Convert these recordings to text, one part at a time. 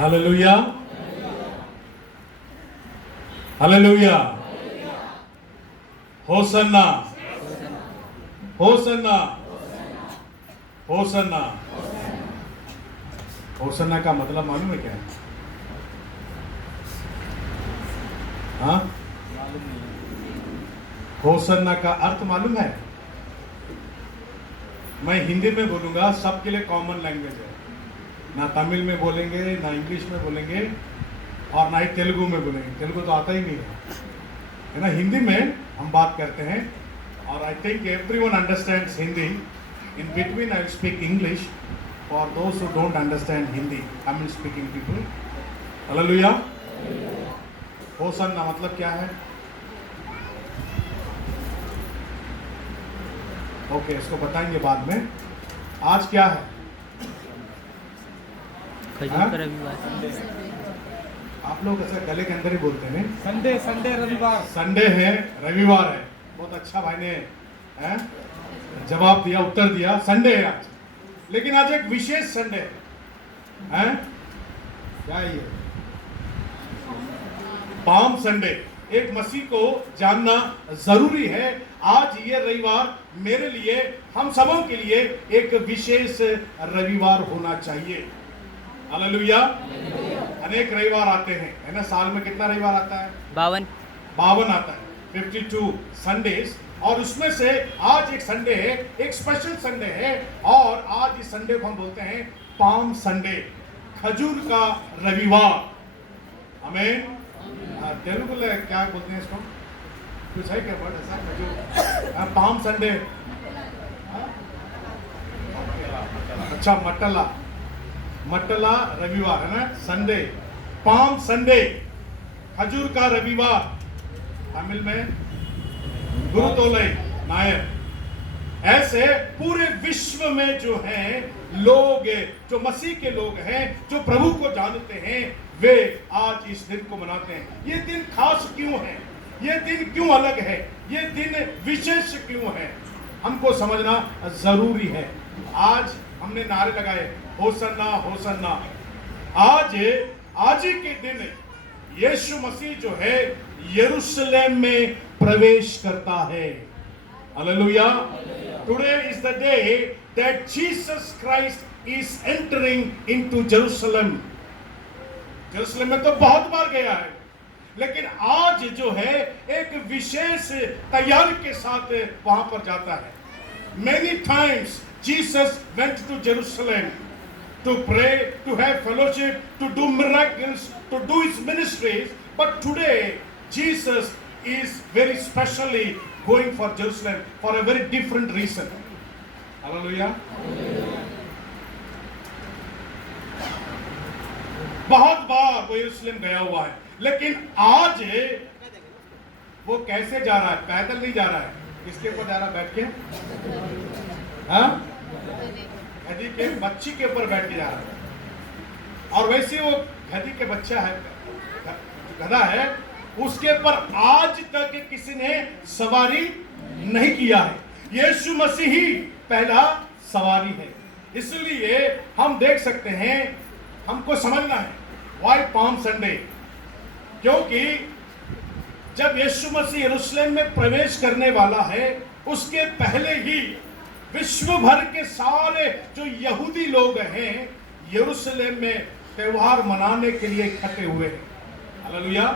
Hallelujah, hallelujah, Hosanna, Hosanna, Hosanna. Hosanna का मतलब मालूम है क्या है? हाँ, होसन्ना का अर्थ मालूम है? मैं हिंदी में बोलूंगा, सबके लिए कॉमन लैंग्वेज है। ना तमिल में बोलेंगे, ना इंग्लिश में बोलेंगे, और ना ही तेलुगु में बोलेंगे। तेलुगु तो आता ही नहीं है ना। हिंदी में हम बात करते हैं, और I think everyone understands Hindi. In between I speak English for those who don't understand Hindi, Tamil speaking people. Hallelujah. Hosanna मतलब क्या है? ओके, इसको बताएंगे बाद में। आज क्या है? आप लोग ऐसा गले के अंदर ही बोलते हैं। संडे, संडे, रविवार। संडे है, रविवार है। बहुत अच्छा भाई ने जवाब दिया, उत्तर दिया। संडे है आज, लेकिन आज एक विशेष संडे है। क्या है ये? Palm Sunday. एक मसीह को जानना जरूरी है। आज ये रविवार मेरे लिए, हम सबों के लिए एक विशेष रविवार होना चाहिए। हालेलुया। अनेक रविवार आते हैं, है ना। साल में कितना रविवार आता है? 52 आता है, 52 संडेज। और उसमें से आज एक संडे है, एक स्पेशल संडे है। और आज इस संडे को हम बोलते हैं पाम संडे, खजूर का रविवार। हमें तेलुगु में क्या बोलते हैं इसको? कुछ है क्या वर्ड ऐसा? खजूर, पाम संडे। अच्छा, मट्टला, मट्टला रविवार है ना। संडे, पाम संडे, खजूर का रविवार। तमिल में गुरुतोलई नायर। ऐसे पूरे विश्व में जो हैं लोग, जो मसीह के लोग हैं, जो प्रभु को जानते हैं, वे आज इस दिन को मनाते हैं। ये दिन खास क्यों है? ये दिन क्यों अलग है? ये दिन विशेष क्यों है? हमको समझना जरूरी है। आज हमने नारे लगाए, होसन्ना, होसन्ना। आज ही के दिन यीशु मसीह जो है यरूशलेम में प्रवेश करता है। Hallelujah. Today is the day that Jesus Christ is entering into Jerusalem. Jerusalem में तो बहुत बार गया है, लेकिन आज जो है एक विशेष तैयारी के साथ वहां पर जाता है। Many times Jesus went to Jerusalem to pray, to have fellowship, to do miracles, to do his ministries. But today Jesus is very specially going for Jerusalem for a very different reason. Hallelujah. बहुत बार वो यरूशलेम गया हुआ है, लेकिन आज वो कैसे जा रहा है? पैदल नहीं जा रहा है। किसके ऊपर जा रहा है? बैठ के, गधी के बच्ची के ऊपर बैठ के जा रहा है। और वैसे वो गधी के बच्चा है, गधा है, उसके ऊपर आज तक किसी ने सवारी नहीं किया है। यीशु मसीह ही पहला सवारी है। इसलिए हम देख सकते हैं, हमको समझना है वाई पाम संडे, क्योंकि जब यीशु मसीह यरूशलेम में प्रवेश करने वाला है, उसके पहले ही विश्व भर के सारे जो यहूदी लोग हैं यरूशलेम में त्योहार मनाने के लिए इकट्ठे हुए हैं। हालेलुया।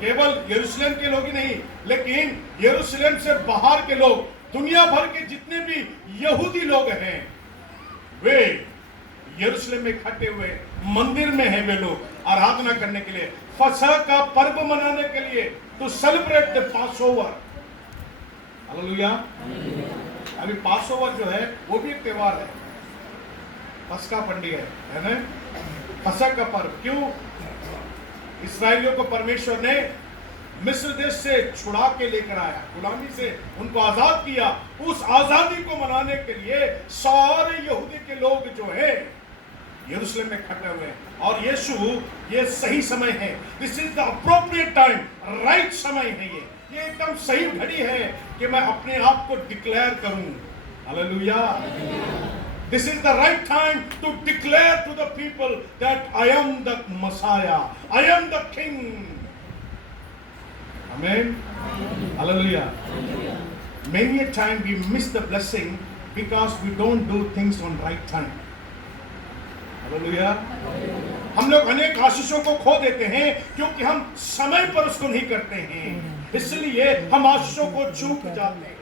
केवल यरूशलेम के लोग ही नहीं, लेकिन यरूशलेम से बाहर के लोग, दुनिया भर के जितने भी यहूदी लोग हैं, वे यरूशलेम में इकट्ठे हुए, मंदिर में हैं वे लोग आराधना करने के लिए, फसह का पर्व मनाने के लिए, to celebrate the Passover. Hallelujah. अभी पासओवर जो है वो भी एक त्योहार है, फसह पंडित है ना, फसह का पर्व। क्यों? इस्राएलियों को परमेश्वर ने मिस्र देश से छुड़ा के लेकर आया, गुलामी से उनको आजाद किया। उस आजादी को मनाने के लिए सारे यहूदी के लोग जो है यरूशलेम में इकट्ठे हुए हैं। और यीशु, ये सही समय है, this is the appropriate time, right समय है। ये एकदम सही घड़ी है कि मैं अपने आप को डिक्लेयर करूं। Hallelujah. This is the right time to declare to the people people that I am the Messiah, I am the King. Amen. Hallelujah. Many a time we miss the blessing because we don't do things on right time. Hallelujah. हम लोग अनेक आशीषों को खो देते हैं क्योंकि हम समय पर उसको नहीं करते हैं, इसलिए हम आशीषों को चूक जाते हैं।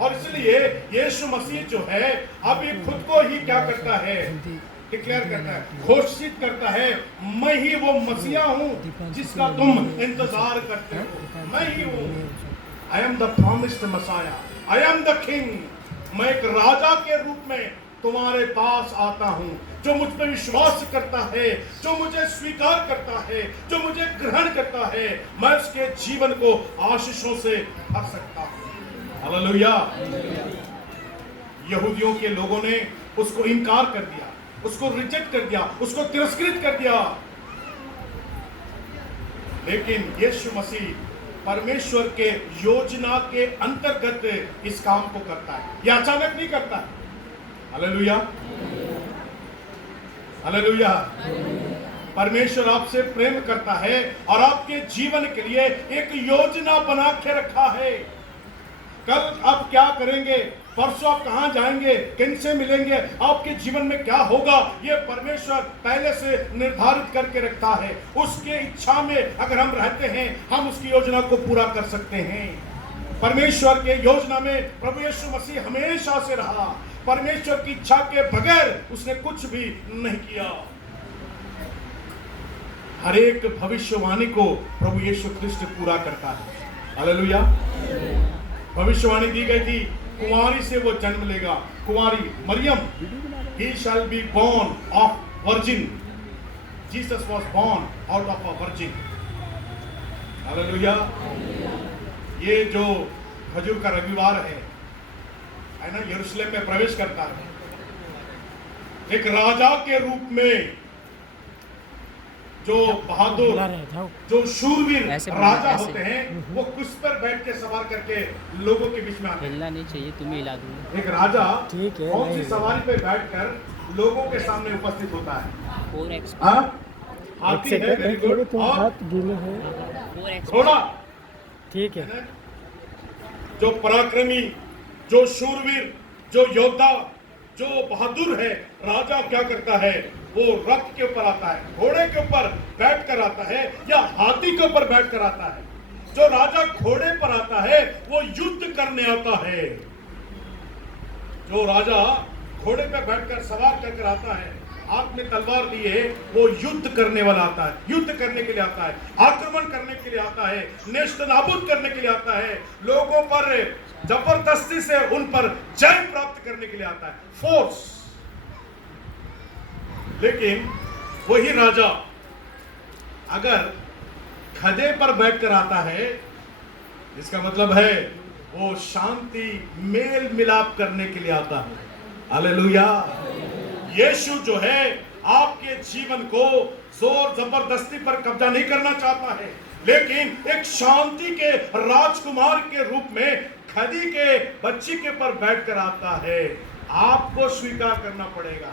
और इसलिए यीशु मसीह जो है अब ये खुद को ही क्या करता है, डिक्लेयर करता है, घोषित करता है, मैं ही वो मसीहा हूँ जिसका तुम इंतजार करते हो, मैं ही हूँ। I am the promised Messiah, I am the King। मैं एक राजा के रूप में तुम्हारे पास आता हूँ। जो मुझ पर विश्वास करता है, जो मुझे स्वीकार करता है, जो मुझे ग्रहण करता है, मैं उसके जीवन को आशीषों से भर सकता हूँ। हालेलुया। यहूदियों के लोगों ने उसको इनकार कर दिया, उसको रिजेक्ट कर दिया, उसको तिरस्कृत कर दिया, लेकिन यीशु मसीह परमेश्वर के योजना के अंतर्गत इस काम को करता है। यह अचानक नहीं करता है। Hallelujah, hallelujah. परमेश्वर आपसे प्रेम करता है और आपके जीवन के लिए एक योजना बना के रखा है। कल आप क्या करेंगे, परसों आप कहां जाएंगे, किनसे मिलेंगे, आपके जीवन में क्या होगा, ये परमेश्वर पहले से निर्धारित करके रखता है। उसके इच्छा में अगर हम रहते हैं, हम उसकी योजना को पूरा कर सकते हैं। परमेश्वर के योजना में प्रभु यीशु मसीह हमेशा से रहा। परमेश्वर की इच्छा के बगैर उसने कुछ भी नहीं किया। हर एक भविष्यवाणी को प्रभु यीशु ख्रिस्ट पूरा करता है। हालेलुया। भविष्यवाणी दी गई थी, कुंवारी से वो जन्म लेगा, कुंवारी Maryam, he shall be born of virgin। Jesus was born out of a virgin। Hallelujah. ये जो खजूर का रविवार है ना, यरूशलेम में प्रवेश करता है एक राजा के रूप में। जो बहादुर, जो शूरवीर राजा होते हैं, वो कुछ पर बैठ के सवार करके लोगों के बीच में आते हैं। हिलना नहीं चाहिए, तुम्हें हिला दूंगा। एक राजा कौन सी सवारी पे बैठकर लोगों के सामने उपस्थित होता है? हाथी है, वेरी गुड, और घोड़ा, ठीक है। जो पराक्रमी, जो शूरवीर, जो योद्धा, जो बहादुर है, राजा क्या करता है, वो रथ के ऊपर आता है, घोड़े के ऊपर बैठ कर आता है या हाथी के ऊपर बैठ कर आता है। जो राजा घोड़े पर आता है वो युद्ध करने आता है। जो राजा घोड़े पर बैठकर सवार कर आता है, हाथ में तलवार लिए, वो युद्ध करने वाला आता है, युद्ध करने के लिए आता है, आक्रमण करने के लिए आता है, नेस्तनाबूद करने के लिए आता है, लोगों पर जबरदस्ती से उन पर जय प्राप्त करने के लिए आता है, फोर्स। लेकिन वही राजा अगर गधे पर बैठकर आता है, इसका मतलब है वो शांति, मेल मिलाप करने के लिए आता है। हालेलुया। यीशु जो है आपके जीवन को जोर जबरदस्ती पर कब्जा नहीं करना चाहता है, लेकिन एक शांति के राजकुमार के रूप में खदी के बच्ची के पर बैठकर आता है। आपको स्वीकार करना पड़ेगा।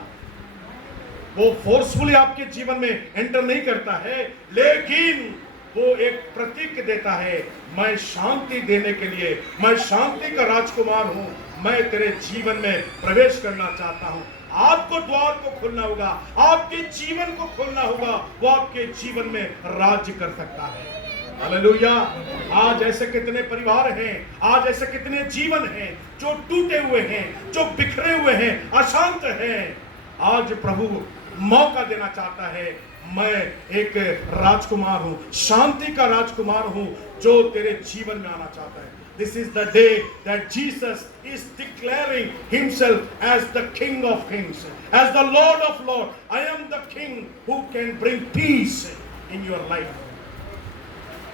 वो फोर्सफुली आपके जीवन में एंटर नहीं करता है, लेकिन वो एक प्रतीक देता है, मैं शांति देने के लिए, मैं शांति का राजकुमार हूं, मैं तेरे जीवन में प्रवेश करना चाहता हूं। आपको द्वार को खोलना होगा, आपके जीवन को खोलना होगा, वो आपके जीवन में राज्य कर सकता है। हालेलुया। आज ऐसे कितने परिवार हैं, आज ऐसे कितने जीवन हैं जो टूटे हुए हैं, जो बिखरे हुए हैं, अशांत हैं। आज प्रभु मौका देना चाहता है, मैं एक राजकुमार हूं, शांति का राजकुमार हूं, जो तेरे जीवन में आना चाहता है। This is the day that Jesus is declaring himself as the King of Kings, as the Lord of Lords. I am the King who can bring peace in your life.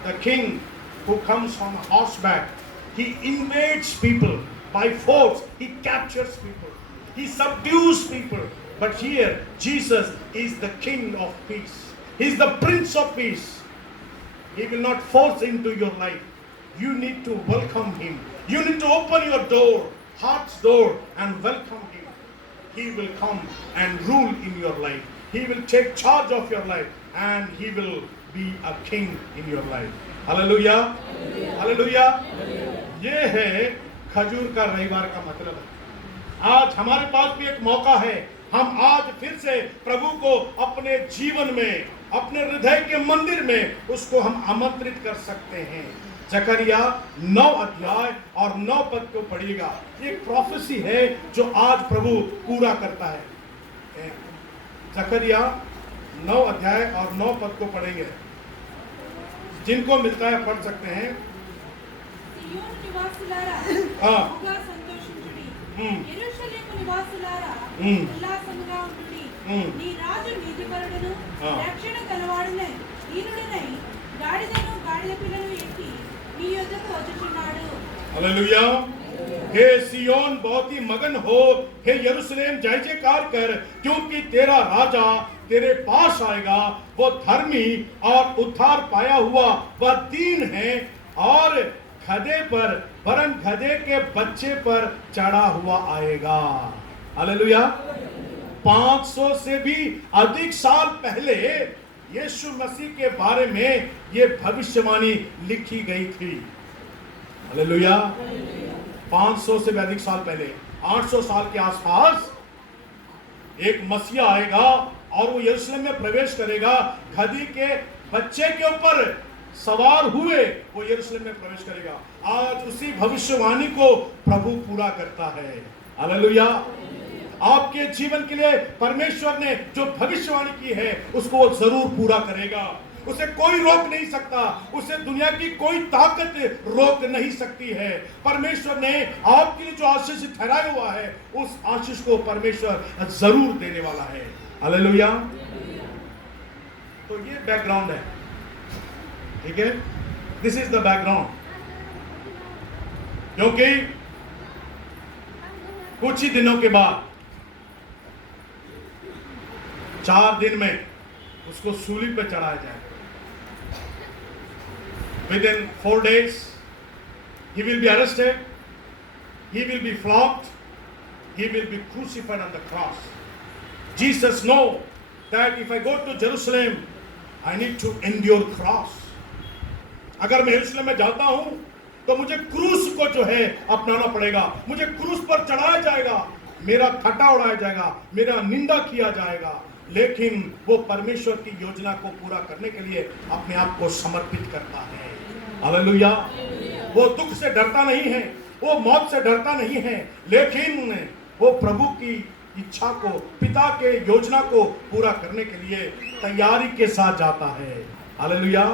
The King who comes on horseback, he invades people by force, he captures people, he subdues people. But here, Jesus is the King of peace. He is the Prince of peace. He will not force into your life. You need to welcome him. You need to open your door, heart's door, and welcome him. He will come and rule in your life. He will take charge of your life and He will be a king in your life. Hallelujah. Hallelujah. ये है खजूर का रविवार का मतलब है। आज हमारे पास भी एक मौका है, हम आज फिर से प्रभु को अपने जीवन में, अपने हृदय के मंदिर में उसको हम आमंत्रित कर सकते हैं। जकरिया 9 अध्याय और 9 पद को पढ़िएगा। ये एक प्रोफेसी है जो आज प्रभु पूरा करता है। जकरिया 9 अध्याय और 9 पद को पढ़ेंगे। जिनको मिलता है पढ़ सकते हैं। సియోను నివాసులారా हाँ। బహుగా సంతోషించుడి. हम्म। యెరూషలేము నివాసులారా हम्म। ఉల్లాసముగా ఉండుడి. हम्म। నీ రాజు నీతిపరుడును हाँ। రక్షణ గలవాడునై దీనుడనై గాడిదను గాడిద పిల్లను ఎక్కి నీ యొద్దకు వచ్చుచున్నాడు. हालेलुया। हे सियोन बहुत ही मगन हो, हे यरूशलेम जय जयकार कर, क्योंकि तेरा राजा तेरे पास आएगा। वो धर्मी और उद्धार पाया हुआ, वह दीन है और गधे पर, वरन गधे के बच्चे पर चढ़ा हुआ आएगा। हालेलुया। 500 से भी अधिक साल पहले यीशु मसीह के बारे में ये भविष्यवाणी लिखी गई थी। हालेलुया। 500 से भी अधिक साल पहले, 800 साल के आसपास एक मसीहा आएगा और वो यरूशलेम में प्रवेश करेगा। गधी के बच्चे के ऊपर सवार हुए वो यरूशलेम में प्रवेश करेगा। आज उसी भविष्यवाणी को प्रभु पूरा करता है। हालेलुया। आपके जीवन के लिए परमेश्वर ने जो भविष्यवाणी की है उसको वो जरूर पूरा करेगा। उसे कोई रोक नहीं सकता, उसे दुनिया की कोई ताकत रोक नहीं सकती है। परमेश्वर ने आपके लिए जो आशीष ठहराया हुआ है उस आशीष को परमेश्वर जरूर देने वाला है। हालेलुया। तो ये बैकग्राउंड है, ठीक है। This is the background. क्योंकि कुछ ही दिनों के बाद 4 दिन में उसको सूली पे चढ़ाया जाएगा। Within 4 days, he will be arrested, he will be flogged, he will be crucified on the cross. Jesus know that if I go to Jerusalem, I need to endure cross. अगर मैं यरूशलेम में जाता हूं तो मुझे क्रूस को जो है अपनाना पड़ेगा, मुझे क्रूस पर चढ़ाया जाएगा, मेरा खटा उड़ाया जाएगा, मेरा निंदा किया जाएगा। लेकिन वो परमेश्वर की योजना को पूरा करने के लिए अपने आप को समर्पित करता है। हालेलुया। वो दुख से डरता नहीं है, वो मौत से डरता नहीं है, लेकिन वो प्रभु की इच्छा को, पिता के योजना को पूरा करने के लिए तैयारी के साथ जाता है। हालेलुया।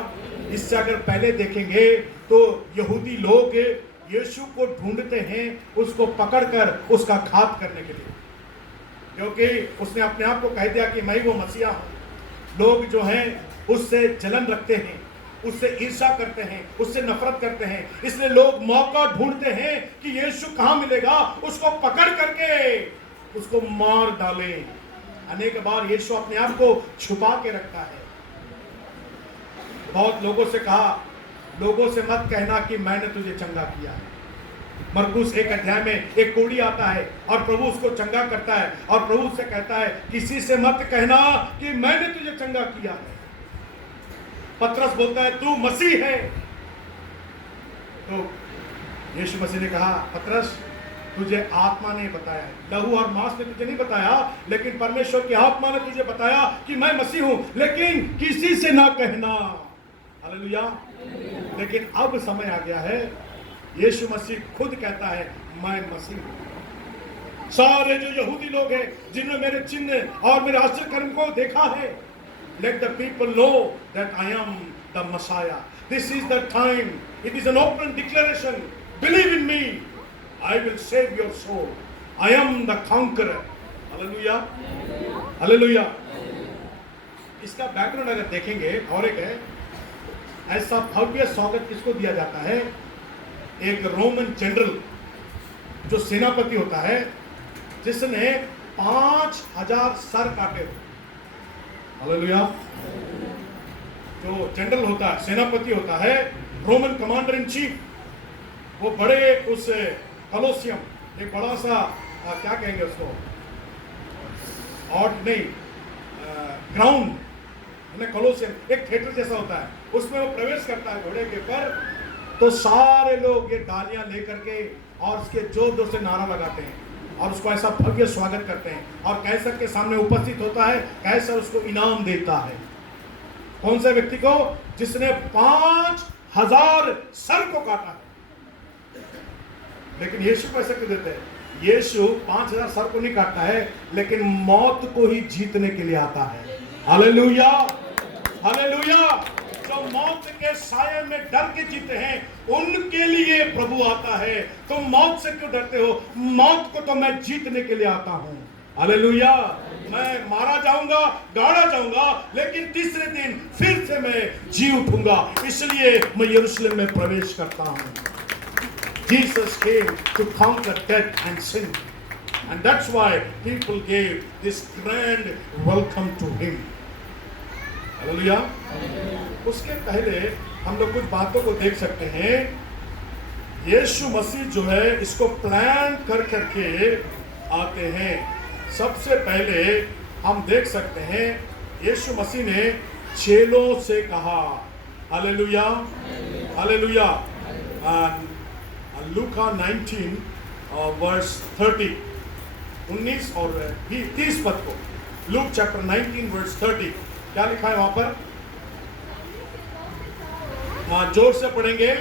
इससे अगर पहले देखेंगे तो यहूदी लोग यीशु को ढूंढते हैं उसको पकड़कर उसका घात करने के लिए, क्योंकि उसने अपने आप को कह दिया कि मैं वो मसीहा हूं। लोग जो हैं उससे जलन रखते हैं, उससे ईर्ष्या करते हैं, उससे नफरत करते हैं। इसलिए लोग मौका ढूंढते हैं कि यीशु कहां मिलेगा, उसको पकड़ करके उसको मार डालें। अनेक बार यीशु अपने आप को छुपा के रखता है। बहुत लोगों से कहा, लोगों से मत कहना कि मैंने तुझे चंगा किया है। मरकुस 1 अध्याय में एक कोढ़ी आता है और प्रभु उसको चंगा करता है और प्रभु उससे कहता है किसी से मत कहना कि मैंने तुझे चंगा किया है। पतरस बोलता है तू मसीह है। तो यीशु मसीह ने कहा, पतरस तुझे आत्मा ने बताया है, लहू और मांस ने तुझे नहीं बताया, लेकिन परमेश्वर की आत्मा ने तुझे बताया कि मैं मसीह हूं, लेकिन किसी से ना कहना। हालेलुया। लेकिन अब समय आ गया है, यीशु मसीह खुद कहता है मैं मसीह हूं। सारे जो यहूदी लोग हैं जिन्होंने मेरे चिन्ह और मेरे आश्चर्य कर्म को देखा है, let the people know that I am the Messiah. This is the time. It is an open declaration. Believe in me. I will save your soul. I am the conqueror. Hallelujah. Hallelujah. इसका background अगर देखेंगे और एक है, ऐसा भव्य स्वागत किसको दिया जाता है? एक रोमन जनरल जो सेनापति होता है, जिसने 5000 सर काटे। हालेलुया। जो जनरल होता है, सेनापति होता है, रोमन कमांडर इन चीफ, वो बड़े उस कलोसियम, एक बड़ा सा क्या कहेंगे उसको, और नहीं ग्राउंड है ना, कोलोसियम एक थिएटर जैसा होता है, उसमें वो प्रवेश करता है घोड़े के ऊपर, तो सारे लोग ये डालियां लेकर के और उसके जोर जोर से नारा लगाते हैं और उसको ऐसा भव्य स्वागत करते हैं और कैसर के सामने उपस्थित होता है। कैसर उसको इनाम देता है। कौन से व्यक्ति को? जिसने 5000 सर को काटा है। लेकिन यीशु को ऐसा क्यों देते हैं? यीशु 5000 सर को नहीं काटता है, लेकिन मौत को ही जीतने के लिए आता है। Hallelujah, hallelujah. जो मौत के साये में डर के जीते हैं, उनके लिए प्रभु आता है। तुम मौत से क्यों डरते हो? मौत को तो मैं जीतने के लिए आता हूं। हालेलुया। मैं मारा जाऊंगा, गाड़ा जाऊंगा, लेकिन तीसरे दिन फिर से मैं जी उठूंगा। इसलिए मैं यरूशलेम में प्रवेश करता हूं। Jesus came to conquer death and sin, and that's why people gave this grand welcome to him. Hallelujah. उसके पहले हम लोग कुछ बातों को देख सकते हैं। यीशु मसीह जो है इसको प्लान कर करके आते हैं। सबसे पहले हम देख सकते हैं यीशु मसीह ने चेलों से कहा, हालेलुया, हालेलुया। लूका 19 वर्स 30, 19 और 30 पद को, लूक चैप्टर 19 वर्स 30 क्या लिखा है वहां पर? जोर से पढ़ेंगे।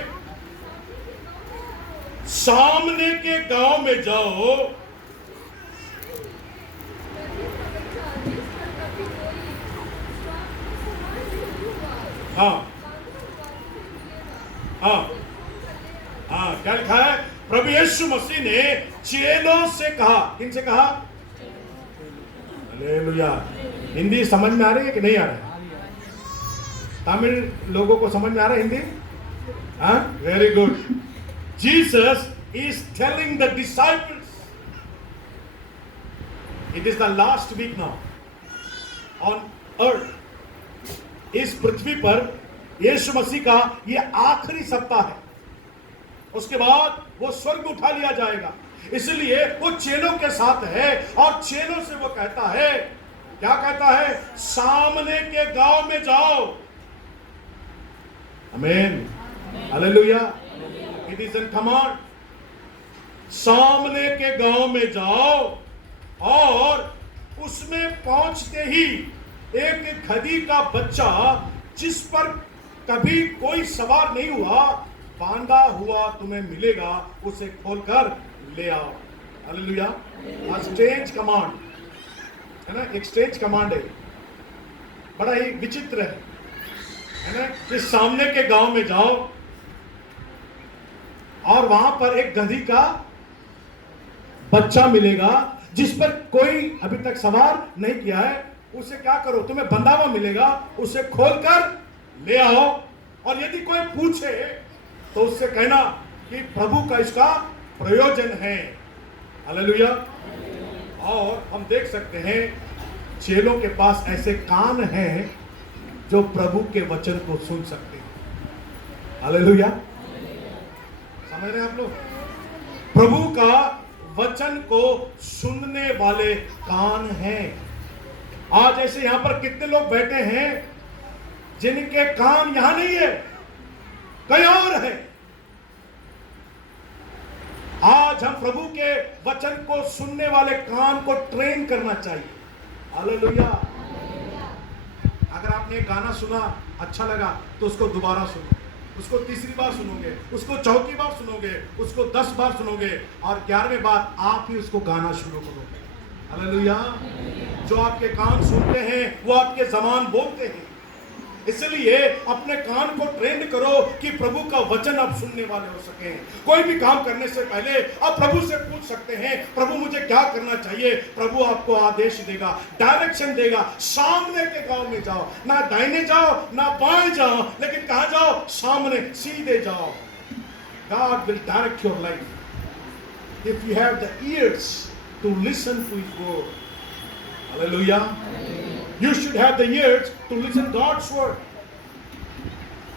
सामने के गांव में जाओ, हाँ हाँ हाँ, क्या लिखा है? प्रभु यीशु मसीह ने चेलों से कहा। किन से कहा? हालेलुया। हिंदी समझ में आ रही है कि नहीं आ रहा है? तमिल लोगों को समझ में आ रहा है हिंदी? हाँ, very good. Jesus is telling the disciples, it is the last week now on earth. इस पृथ्वी पर यीशु मसीह का यह आखिरी सप्ताह है। उसके बाद वो स्वर्ग उठा लिया जाएगा। इसलिए वो चेलों के साथ है और चेलों से वो कहता है, क्या कहता है? सामने के गांव में जाओ। आमीन, hallelujah. It is an command. सामने के गांव में जाओ और उसमें पहुंचते ही एक खदी का बच्चा जिस पर कभी कोई सवार नहीं हुआ, बांधा हुआ तुम्हें मिलेगा, उसे खोलकर ले आओ। हालेलुया। स्टेज कमांड है ना, एक स्टेज कमांड है, बड़ा ही विचित्र है ना, कि सामने के गांव में जाओ और वहां पर एक गधी का बच्चा मिलेगा जिस पर कोई अभी तक सवार नहीं किया है। उसे क्या करो? तुम्हें बंधा हुआ मिलेगा, उसे खोलकर ले आओ। और यदि कोई पूछे तो उससे कहना कि प्रभु का इसका प्रयोजन है। हालेलुया। और हम देख सकते हैं चेलों के पास ऐसे कान हैं जो प्रभु के वचन को सुन सकते हैं। हालेलुया। समझ रहे हैं आप लोग? प्रभु का वचन को सुनने वाले कान हैं। आज ऐसे यहां पर कितने लोग बैठे हैं जिनके कान यहां नहीं है, कहीं और है। आज हम प्रभु के वचन को सुनने वाले कान को ट्रेन करना चाहिए। हालेलुया। अगर आपने एक गाना सुना, अच्छा लगा, तो उसको दोबारा सुनो, उसको तीसरी बार सुनोगे, उसको चौथी बार सुनोगे, उसको 10 बार सुनोगे और 11वें बार आप ही उसको गाना शुरू करोगे। हालेलुया। जो आपके कान सुनते हैं वो आपके ज़बान बोलते हैं। इसलिए अपने कान को ट्रेंड करो कि प्रभु का वचन आप सुनने वाले हो सके। कोई भी काम करने से पहले आप प्रभु से पूछ सकते हैं, प्रभु मुझे क्या करना चाहिए? प्रभु आपको आदेश देगा, डायरेक्शन देगा। सामने के गांव में जाओ, ना दाहिने जाओ ना बाएं जाओ, लेकिन कहां जाओ? सामने, सीधे जाओ। God will direct your life if you have the ears to listen to His word. Hallelujah. You should have the ears to listen God's word.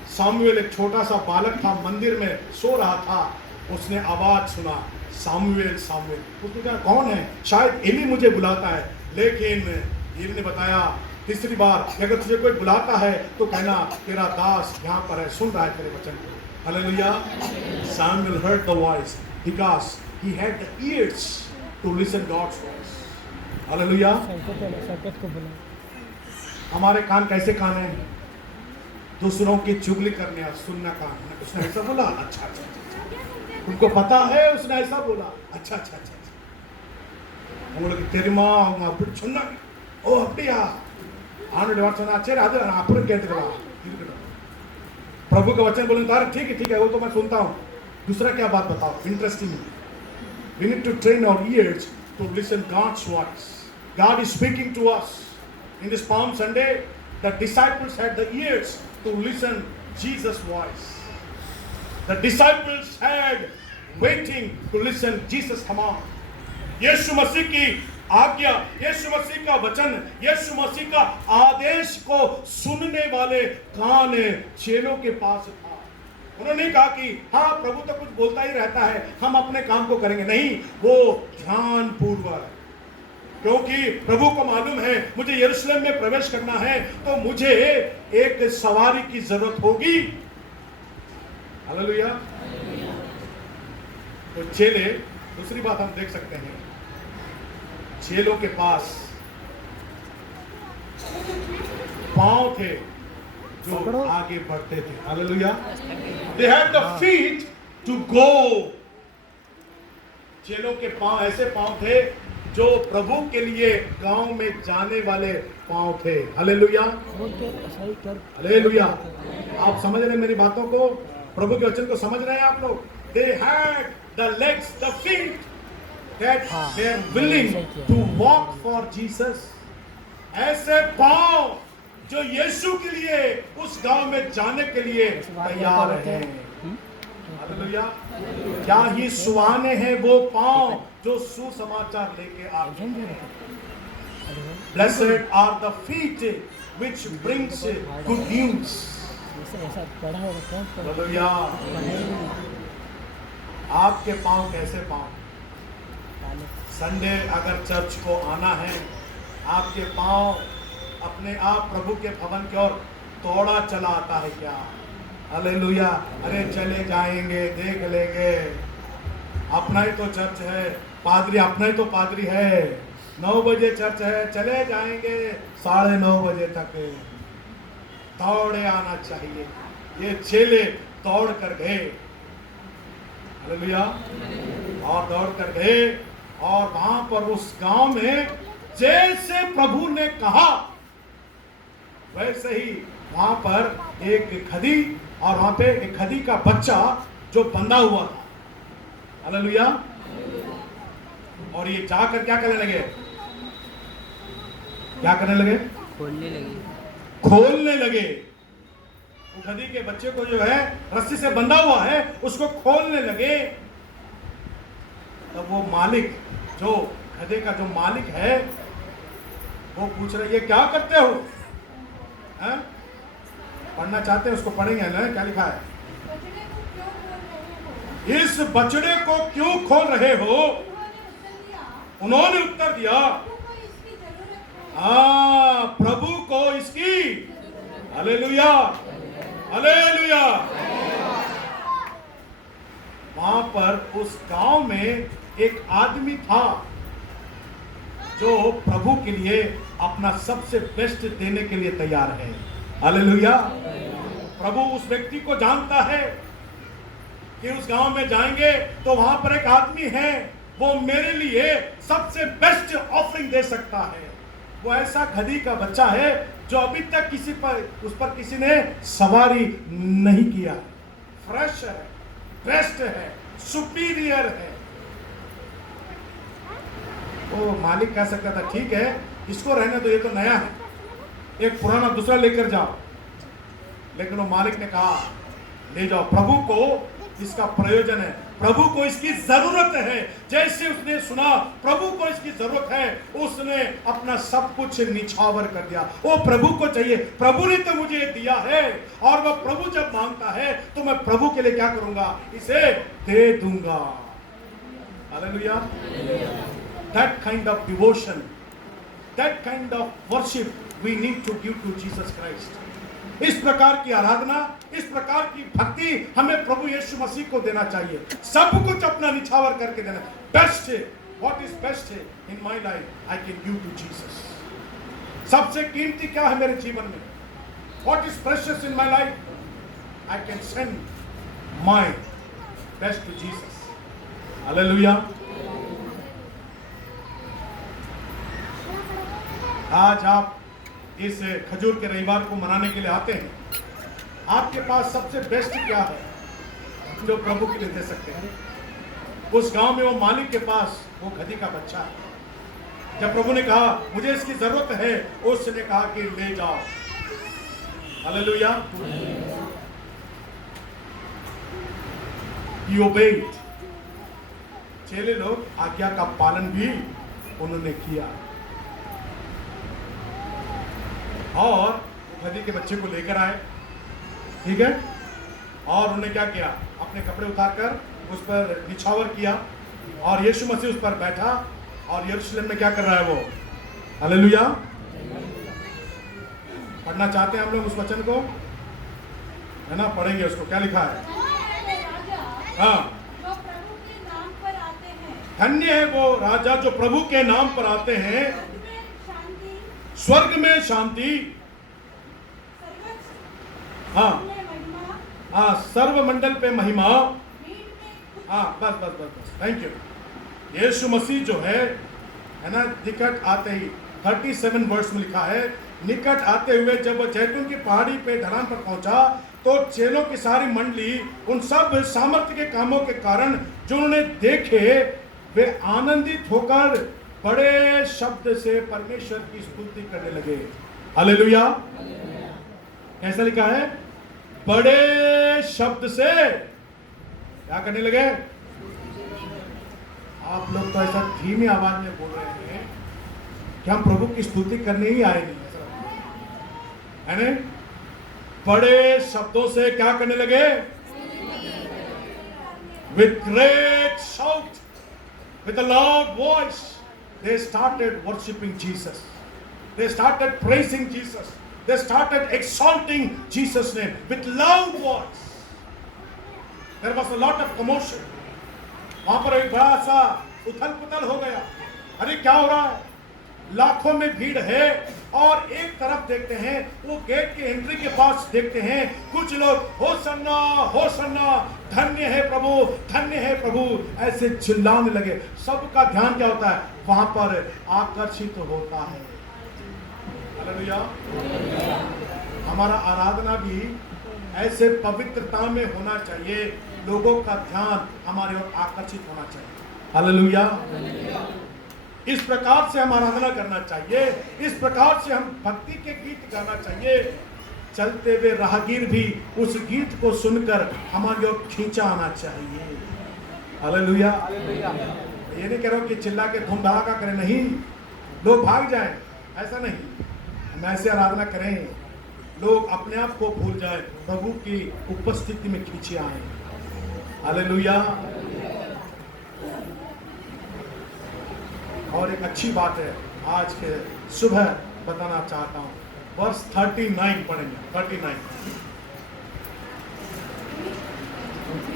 Samuel एक छोटा सा बालक था, मंदिर में सो रहा था। उसने आवाज सुना, सामुएल सामुएल। उसने कहा कौन है? शायद एली मुझे बुलाता है। लेकिन ये ने बताया तीसरी बार अगर तुझे कोई बुलाता है तो कहना तेरा दास यहाँ पर है, सुन रहा है तेरे वचन को। Hallelujah. Samuel heard the voice because he had the ears to listen God's voice. Hallelujah. शरकत को बुला। हमारे कान कैसे कान है? दूसरों की चुगली करने और सुनना कान। उसने ऐसा बोला, अच्छा अच्छा अच्छा। तुमको पता है उसने ऐसा बोला, अच्छा अच्छा अच्छा। உங்களுக்கு தெரியுமா அவங்க அப்படி சொன்னாங்க, ஓ அப்படியா, ஆண்டவருடைய வார்த்தை சரி அது நான் அப்புறம் கேட்டுக்கலாம் இருக்கட்டும்। प्रभु का वचन बोलने तार ठीक है वो तो मैं सुनता हूँ, दूसरा क्या बात बताओ interesting. We need to train our ears to listen God's voice. God is speaking to us. In this Palm Sunday, the disciples had the ears to listen Jesus' voice. The disciples had waiting to listen Jesus' command. यीशु मसीह की आज्ञा, यीशु मसीह का वचन, यीशु मसीह का आदेश को सुनने वाले कान चेलों के पास था। उन्होंने नहीं कहा कि हाँ प्रभु तो कुछ बोलता ही रहता है, हम अपने काम को करेंगे। नहीं, वो ध्यान पूर्वक, क्योंकि प्रभु को मालूम है मुझे यरूशलेम में प्रवेश करना है तो मुझे एक सवारी की जरूरत होगी। हालेलुया। तो चेले, दूसरी बात हम देख सकते हैं, चेलों के पास पांव थे जो आगे बढ़ते थे। Hallelujah. They had the feet to go. चेलों के पांव ऐसे पांव थे जो प्रभु के लिए गांव में जाने वाले पांव थे। हालेलुया। हालेलुया। आप समझ रहे हैं मेरी बातों को? प्रभु के वचन को समझ रहे हैं आप लोग? They had the legs, the feet that they are willing to walk for Jesus. ऐसे पांव जो यीशु के लिए उस गांव में जाने के लिए तैयार हैं। हालेलुया। क्या ही सुहाने हैं वो पांव जो सुसमाचार लेके आते हैं। Blessed are the feet which brings good news. Hallelujah. आपके पांव कैसे पांव? संडे अगर चर्च को आना है, आपके पांव अपने आप प्रभु के भवन की ओर दौड़ा चला आता है क्या? हालेलुया। अरे चले जाएंगे, देख लेंगे, अपना ही तो चर्च है, पादरी अपना ही तो पादरी है, 9 बजे चर्च है, चले जाएंगे 9:30 बजे तक। दौड़े आना चाहिए। ये चेले दौड़ कर गए। हालेलुया। और दौड़ कर गए और वहां पर उस गांव में जैसे प्रभु ने कहा वैसे ही वहां पर एक खदी, और वहां पे एक खदी का बच्चा जो बंधा हुआ था। हालेलुया। और ये जाकर क्या करने लगे? क्या करने लगे? खोलने लगे। वो खदी के बच्चे को जो है रस्सी से बंधा हुआ है उसको खोलने लगे। तब वो मालिक, जो खदे का जो मालिक है, वो पूछ रहे ये क्या करते हो? हैं? पढ़ना चाहते हैं उसको पढ़ेंगे ना, क्या लिखा है? इस बछड़े को क्यों खोल रहे हो? उन्होंने उत्तर दिया, हाँ प्रभु को इसकी। हालेलुया। हालेलुया। वहां पर उस गांव में एक आदमी था जो प्रभु के लिए अपना सबसे बेस्ट देने के लिए तैयार है। हालेलुया। प्रभु उस व्यक्ति को जानता है कि उस गांव में जाएंगे तो वहां पर एक आदमी है, वो मेरे लिए सबसे बेस्ट ऑफरिंग दे सकता है। वो ऐसा खदी का बच्चा है जो अभी तक उस पर किसी ने सवारी नहीं किया। फ्रेश है, बेस्ट है, सुपीरियर है। वो मालिक कह सकता था ठीक है इसको रहने दो, ये तो नया है, एक पुराना दूसरा लेकर जाओ। लेकिन वो मालिक ने कहा ले जाओ, प्रभु को इसका प्रयोजन है, प्रभु को इसकी जरूरत है। जैसे उसने सुना प्रभु को इसकी जरूरत है, उसने अपना सब कुछ निछावर कर दिया। वो प्रभु को चाहिए, प्रभु ने तो मुझे दिया है, और वह प्रभु जब मांगता है तो मैं प्रभु के लिए क्या करूंगा? इसे दे दूंगा। Hallelujah. That kind of devotion that kind of worship we need to give to Jesus Christ. इस प्रकार की आराधना, इस प्रकार की भक्ति हमें प्रभु यीशु मसीह को देना चाहिए। सब कुछ अपना निछावर करके देना। बेस्ट है, व्हाट इज बेस्ट है in my life I can give to Jesus. सबसे कीमती क्या है मेरे जीवन में? What is precious in my life I can send my best to Jesus. Hallelujah. आज आप इस खजूर के रविवार को मनाने के लिए आते हैं, आपके पास सबसे बेस्ट क्या है जो प्रभु के लिए दे सकते हैं? उस गांव में वो मालिक के पास वो गधी का बच्चा है। जब प्रभु ने कहा मुझे इसकी जरूरत है, उसने कहा कि ले जाओ। हालेलुया। He obeyed। चेले लोग आज्ञा का पालन भी उन्होंने किया और गधी के बच्चे को लेकर आए, ठीक है, और उन्होंने क्या किया? अपने कपड़े उतारकर उस पर निछावर किया और यीशु मसीह उस पर बैठा और यरूशलेम में क्या कर रहा है वो? हालेलुया। पढ़ना चाहते हैं हम लोग उस वचन को, है ना? पढ़ेंगे उसको। क्या लिखा है? हाँ, जो प्रभु के नाम पर आते हैं, धन्य है वो राजा जो प्रभु के नाम पर आते हैं। शांति, स्वर्ग में शांति, सर्वोच्च हाँ में महिमा, हाँ, सर्वमंडल पे महिमा। भीड़ में हाँ, बस बस बस बस, थैंक यू। यीशु मसीह जो है ना, निकट आते ही 37 वर्ष में लिखा है, निकट आते हुए जब वो जैतून की पहाड़ी पे ढलान पर पहुंचा तो चेलों की सारी मंडली उन सब सामर्थ्य के कामों के कारण जो उन्होंने देखे, वे आनंदित होकर बड़े शब्द से परमेश्वर की स्तुति करने लगे। हालेलुया। कैसा लिखा है? बड़े शब्द से क्या करने लगे? आप लोग तो ऐसा धीमी आवाज में बोल रहे हैं कि हम प्रभु की स्तुति करने ही आए नहीं, है ना? बड़े शब्दों से क्या करने लगे? With great shout, with a loud voice, they started worshiping Jesus. They started praising Jesus. They started exalting Jesus' name with loud voice. There was a lot of commotion. वहां पर एक बड़ा सा उथल पुथल हो गया। अरे क्या हो रहा है? लाखों में भीड़ है और एक तरफ देखते हैं, वो गेट के एंट्री के पास देखते हैं, कुछ लोग होसन्ना होसन्ना, धन्य है प्रभु, धन्य है प्रभु, ऐसे चिल्लाने लगे। सबका ध्यान क्या होता है? वहां पर आकर्षित होता है। हालेलुया। हमारा आराधना भी ऐसे पवित्रता में होना चाहिए, लोगों का ध्यान हमारे ओर आकर्षित होना चाहिए। हालेलुया। इस प्रकार से हम आराधना करना चाहिए, इस प्रकार से हम भक्ति के गीत गाना चाहिए। चलते हुए राहगीर भी उस गीत को सुनकर हमारी ओर खींचा आना चाहिए। हालेलुया। ये नहीं कह रहा हूं कि चिल्ला के धूम धड़ाका करें, नहीं, लोग भाग जाएं, ऐसा नहीं। हम ऐसे आराधना करें, लोग अपने आप को भूल जाएं, प्रभु की उपस्थिति में खींचे आए। हालेलुया। और एक अच्छी बात है, आज के सुबह बताना चाहता हूँ, वर्ष 39 पढ़ेंगे। 39।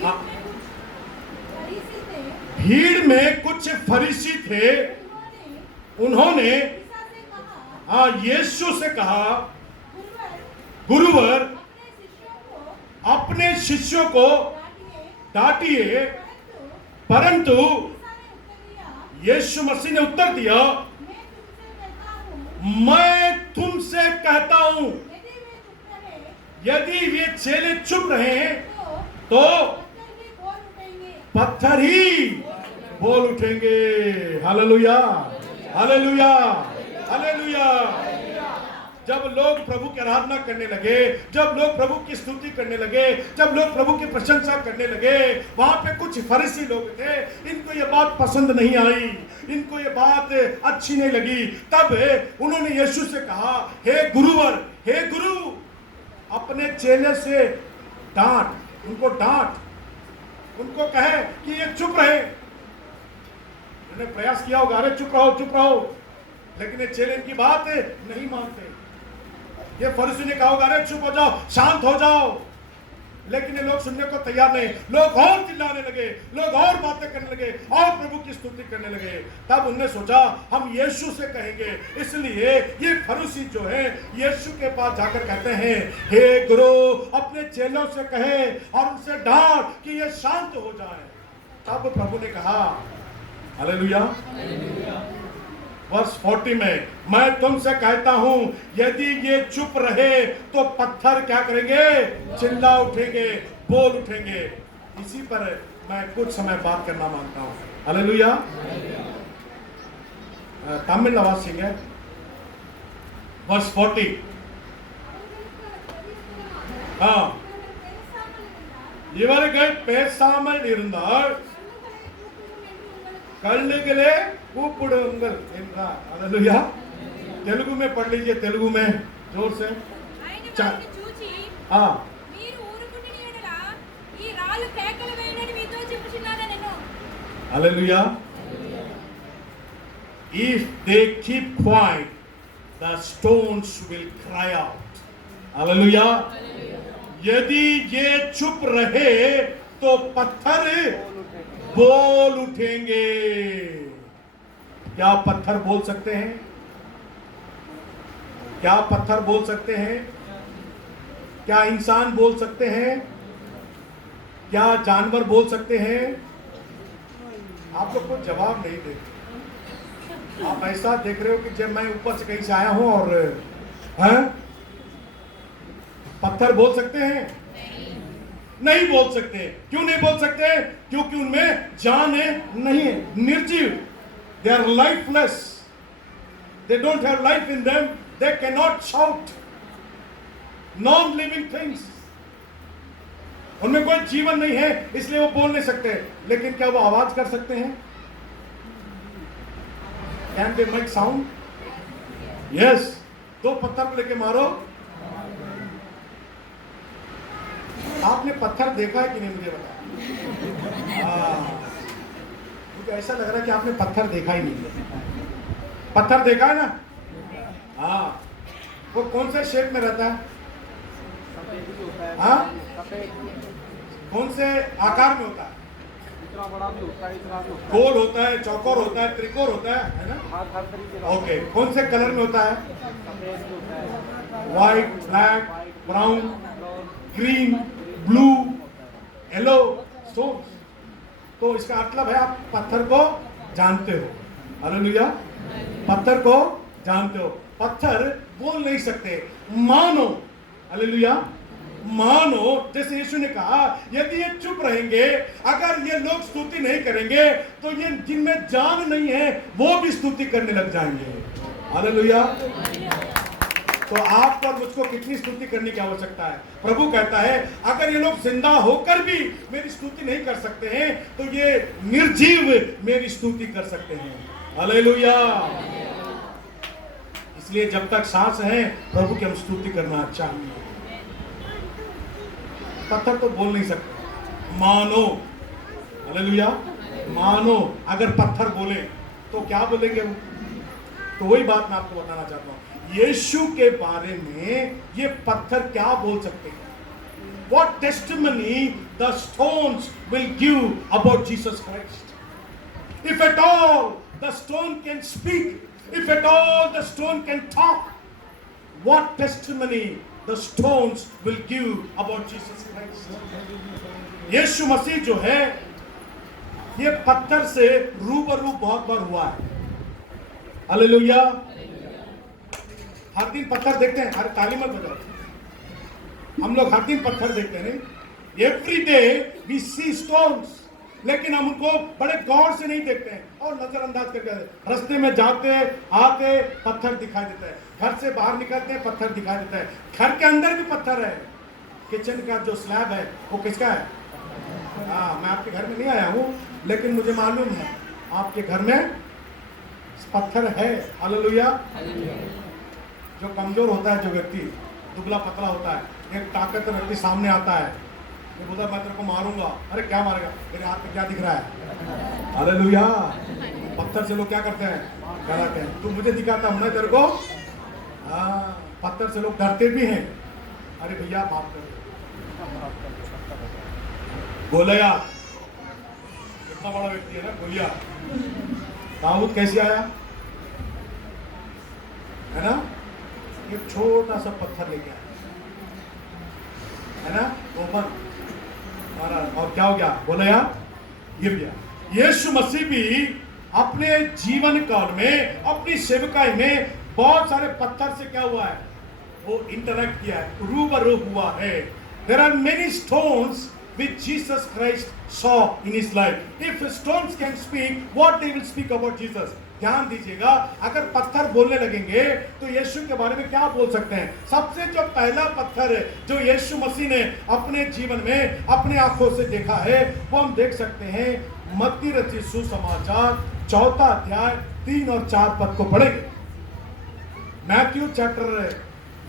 हाँ। फरीसी थे, भीड़ में कुछ फरीसी थे, उन्होंने ईसा से कहा, हाँ यीशु से कहा, गुरुवर, गुरुवर अपने शिष्यों को अपने शिष्यों को डांटिए, परंतु परंतु ईसा ने उत्तर दिया, यीशु मसीह ने उत्तर दिया, मैं तुमसे कहता हूँ, मैं तुमसे कहता हूं, यदि वे चेले चुप रहे तो तो पत्थर ही बोल पत्थर ही बोल उठेंगे। उठेंगे। Hallelujah, hallelujah, hallelujah. जब लोग प्रभु की आराधना करने लगे, जब लोग प्रभु की स्तुति करने लगे, जब लोग प्रभु की प्रशंसा करने लगे, वहां पे कुछ फरीसी लोग थे, इनको ये बात पसंद नहीं आई, इनको ये बात अच्छी नहीं लगी। तब उन्होंने यीशु से कहा, हे गुरुवर, हे गुरु, अपने चेले से डांट, उनको डांट, उनको कहे कि ये चुप रहे। उन्होंने प्रयास किया होगा, अरे चुप रहो, चुप रहो, लेकिन ये चेले इनकी बात नहीं मानते। ये फरीसी ने कहा होगा, अरे चुप हो जाओ, शांत हो जाओ, लेकिन ये लोग सुनने को तैयार नहीं। लोग और चिल्लाने लगे, लोग और बातें करने लगे और प्रभु की स्तुति करने लगे। तब उन्होंने सोचा हम यीशु से कहेंगे। इसलिए ये फरीसी जो है यीशु के पास जाकर कहते हैं, हे गुरु, अपने चेलों से कहे और उनसे डांट कि ये शांत हो जाए। तब प्रभु ने कहा, हालेलुया, वर्स 40 में, मैं तुमसे कहता हूं यदि ये चुप रहे तो पत्थर क्या करेंगे? चिल्ला उठेंगे, बोल उठेंगे। इसी पर मैं कुछ समय बात करना मांगता हूं। हालेलुया। तमिल आवाज सिंगे, वर्स 40। இவர்கள் பேசாமல் இருந்தால் கல்லுகளே கூப்பிடுங்கள் என்றார்। हालेलुया। तेलुगु में पढ़ लीजिए, तेलुगु में जोर से। हाँ, hallelujah. If they keep quiet, the stones will cry out। Hallelujah. यदि ये चुप रहे तो पत्थर बोल उठेंगे। क्या पत्थर बोल सकते हैं? क्या पत्थर बोल सकते हैं? क्या इंसान बोल सकते हैं? क्या जानवर बोल सकते हैं? आप लोग को जवाब नहीं देते। आप ऐसा देख रहे हो कि जब मैं ऊपर से कहीं से आया हूं और हैं? पत्थर बोल सकते हैं? नहीं बोल सकते। क्यों नहीं बोल सकते? क्योंकि उनमें जान नहीं है, निर्जीव। They are lifeless. They don't have life in them. They cannot shout. Non-living things. उनमें कोई जीवन नहीं है, इसलिए वो बोल नहीं सकते। लेकिन क्या वो आवाज कर सकते हैं? Can they make sound? Yes. दो पत्थर को लेके मारो। आपने पत्थर देखा है कि नहीं मुझे बताया? मुझे ऐसा लग रहा है कि आपने पत्थर देखा ही नहीं। पत्थर देखा है ना? हाँ। वो कौन से शेप में रहता है? हाँ? कौन से आकार में होता है? इतना बड़ा भी होता है, इतना भी होता है। गोल होता है, चौकोर होता है, त्रिकोण होता है ना? हर तरीके का। ओके। कौन से कलर में होता है? सफेद भी होता है, white, black, brown, green, blue, yellow stones. तो इसका मतलब है आप पत्थर को जानते हो। हालेलुया। पत्थर को जानते हो। पत्थर बोल नहीं सकते, मानो। हालेलुया। मानो, जैसे यीशु ने कहा, यदि ये चुप रहेंगे, अगर ये लोग स्तुति नहीं करेंगे, तो ये जिनमें जान नहीं है वो भी स्तुति करने लग जाएंगे। हालेलुया। तो आपको और मुझको कितनी स्तुति करने की आवश्यकता है? प्रभु कहता है, अगर ये लोग जिंदा होकर भी मेरी स्तुति नहीं कर सकते हैं, तो ये निर्जीव मेरी स्तुति कर सकते हैं। हालेलुया। इसलिए जब तक सांस है, प्रभु की हम स्तुति करना चाहिए। पत्थर तो बोल नहीं सकते, मानो। हालेलुया। मानो। अगर पत्थर बोले तो क्या बोलेंगे वो? तो वही बात मैं आपको बताना चाहता हूं। यीशु के बारे में ये पत्थर क्या बोल सकते हैं? What testimony the stones will give about Jesus Christ? If at all the stone can speak, if at all the stone can talk, what testimony the stones will give about Jesus Christ? यीशु मसीह जो है, ये पत्थर से रूबरू बहुत बार हुआ है। Hallelujah. हर दिन पत्थर देखते हैं। हर ताली मत बजाओ। हम लोग हर दिन पत्थर देखते हैं, नहीं? Every day we see stones, लेकिन हम उनको बड़े गौर से नहीं देखते हैं और नजरअंदाज करके रास्ते में जाते आते पत्थर दिखाई देता है। घर से बाहर निकलते हैं, पत्थर दिखाई देता है। घर के अंदर भी पत्थर है। किचन का जो स्लैब है वो किसका है? हाँ, मैं आपके घर में नहीं आया हूँ, लेकिन मुझे मालूम है आपके घर में पत्थर है। हालेलुया। जो कमजोर होता है, जो व्यक्ति दुबला पतला होता है, एक ताकतवर व्यक्ति सामने आता है, ये बोलता मैं तेरे को मारूंगा। अरे क्या मारेगा? मेरे हाथ में क्या दिख रहा है? हालेलुया। पत्थर से लोग क्या करते हैं? डराते हैं। तू मुझे दिखाता हूं मैं तेरे को। हाँ, पत्थर से लोग डरते भी हैं। अरे भैया माफ कर दो। गोलियत कितना बड़ा व्यक्ति है ना, गोलियत। दाऊद कैसे आया है ना? एक छोटा सा पत्थर लेके आया है ना, ओपन मारा और क्या हो गया? गोलियत गिर गया। यीशु मसीह भी अपने जीवन काल में, अपनी सेवकाई में बहुत सारे पत्थर से क्या हुआ है? वो इंटरैक्ट किया है, रूबरू हुआ है। There are many stones which Jesus Christ saw in his life. If stones can speak, what they will speak about Jesus? ध्यान दीजिएगा, अगर पत्थर बोलने लगेंगे तो यीशु के बारे में क्या बोल सकते हैं? सबसे जो पहला पत्थर है जो यीशु मसीह ने अपने जीवन में अपने आंखों से देखा है, वो हम देख सकते हैं मत्ती रचित सुसमाचार 4 अध्याय 3 और 4 पद को पढ़ेंगे। Matthew chapter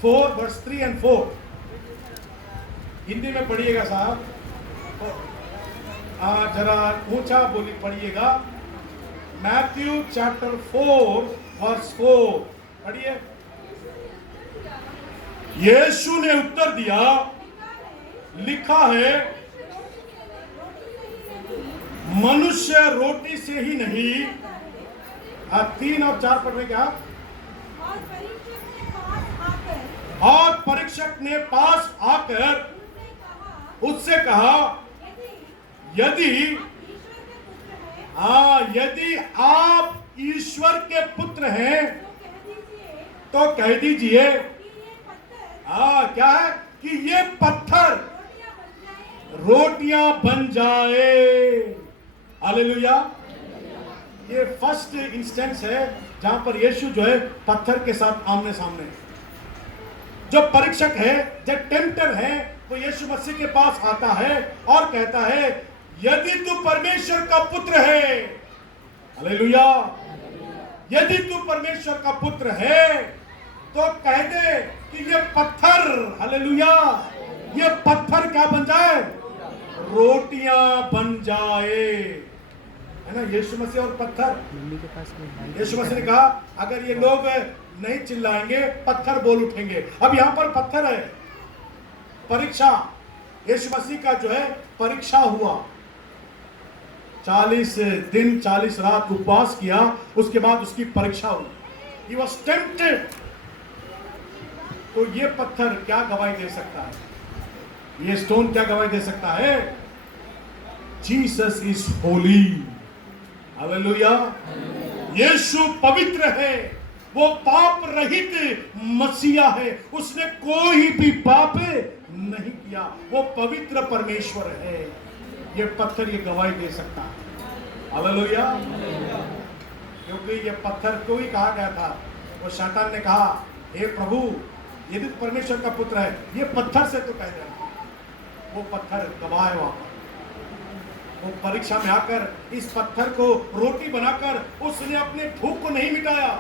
4 verse 3 and 4। Hindi में पढ़िएगा साहब, जरा ऊंचा बोली पढ़िएगा। मैथ्यू चैप्टर 4 वर्स 4 पढ़िए। यीशु ने उत्तर दिया, लिखा है मनुष्य रोटी से ही नहीं। 3 और 4 पढ़ रहे क्या? और परीक्षक ने पास आकर उससे कहा, यदि आप ईश्वर के पुत्र हैं तो कह दीजिए क्या है कि ये पत्थर रोटियां बन जाए। हालेलुया। ये फर्स्ट इंस्टेंस है जहां पर यीशु जो है पत्थर के साथ आमने सामने। जो परीक्षक है, जो टेम्पटर है, वो यीशु मसीह के पास आता है और कहता है, यदि तू परमेश्वर का पुत्र है, हालेलुया, यदि तू परमेश्वर का पुत्र है तो कह दे कि ये पत्थर, हालेलुया, ये पत्थर क्या बन जाए? रोटियां बन जाए। है ना, यीशु मसीह और पत्थर। यीशु मसीह ने कहा अगर ये लोग नहीं चिल्लाएंगे पत्थर बोल उठेंगे। अब यहां पर पत्थर है, परीक्षा। यीशु मसीह का जो है परीक्षा हुआ, 40 दिन 40 रात उपवास किया, उसके बाद उसकी परीक्षा हुई। He was tempted। तो ये पत्थर क्या गवाही दे सकता है? ये स्टोन क्या गवाही दे सकता है? Jesus is Holi. हालेलुया। यीशु पवित्र है, वो पाप रहित मसीहा है, उसने कोई भी पाप नहीं किया, वो पवित्र परमेश्वर है। ये पत्थर ये गवाही दे सकता है। हालेलुया। क्योंकि ये पत्थर को ही कहा गया था, वो शैतान ने कहा, हे प्रभु यदि परमेश्वर का पुत्र है ये पत्थर से तो कह देना। वो पत्थर गवाह है वहां पर। वो परीक्षा में आकर इस पत्थर को रोटी बनाकर उसने अपने भूख को नहीं मिटाया,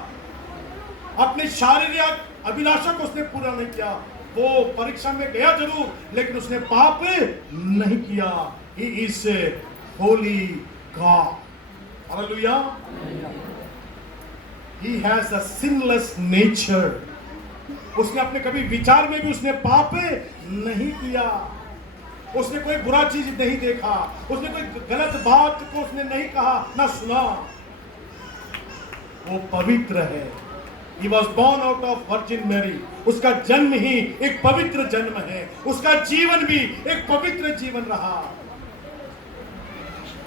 अपने शारीरिक अभिलाषा को उसने पूरा नहीं किया। वो परीक्षा में गया जरूर, लेकिन उसने पाप नहीं किया। He is a holy God. Hallelujah. He has a sinless nature. उसने अपने कभी विचार में भी उसने पाप नहीं किया, उसने कोई बुरा चीज नहीं देखा, उसने कोई गलत बात को उसने नहीं कहा ना सुना। वो पवित्र है। He was born out of Virgin Mary. उसका जन्म ही एक पवित्र जन्म है, उसका जीवन भी एक पवित्र जीवन रहा।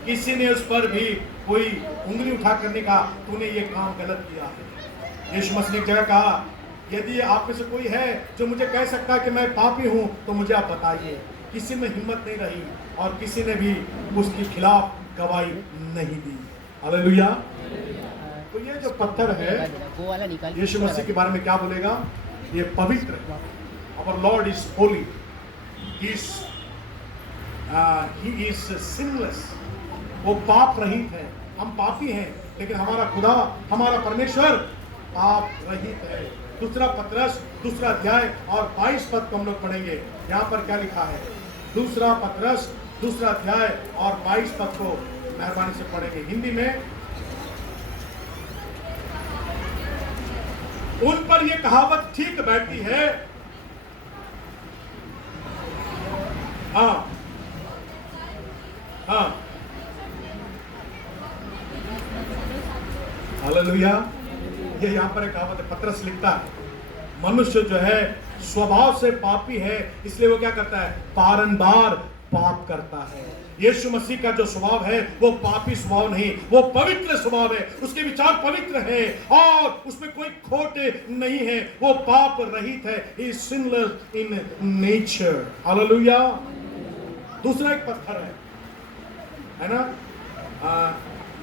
किसी ने उस पर भी कोई उंगली उठा करने कहा तूने ये काम गलत किया है। यीशु मसीह ने एक जगह कहा, यदि आप में से कोई है जो मुझे कह सकता है कि मैं पापी हूं तो मुझे आप बताइए। किसी में हिम्मत नहीं रही और किसी ने भी उसके खिलाफ गवाही नहीं दी। हालेलुया। तो ये जो पत्थर है यीशु मसीह के बारे में क्या बोलेगा? ये पवित्र है। Our Lord is holy. He is sinless. वो पाप रहित है। हम पापी हैं, लेकिन हमारा खुदा, हमारा परमेश्वर पाप रहित है। दूसरा पतरस 2 अध्याय और 22 पद को हम लोग पढ़ेंगे। यहाँ पर क्या लिखा है? दूसरा पतरस 2 अध्याय और 22 पद को मेहरबानी से पढ़ेंगे। हिंदी में उन पर यह कहावत ठीक बैठती है। हाँ हाँ, हालेलुया। ये यहाँ पर एक कहावत है, पतरस लिखता है, मनुष्य जो है स्वभाव से पापी है, इसलिए वो क्या करता है, बारंबार पाप करता है। यीशु मसीह का जो स्वभाव है वो पापी स्वभाव नहीं, वो पवित्र स्वभाव है, उसके विचार पवित्र है और उसमें कोई खोट नहीं है, वो पाप रहित है। He is sinless in nature, hallelujah. दूसरा एक पत्थर है ना,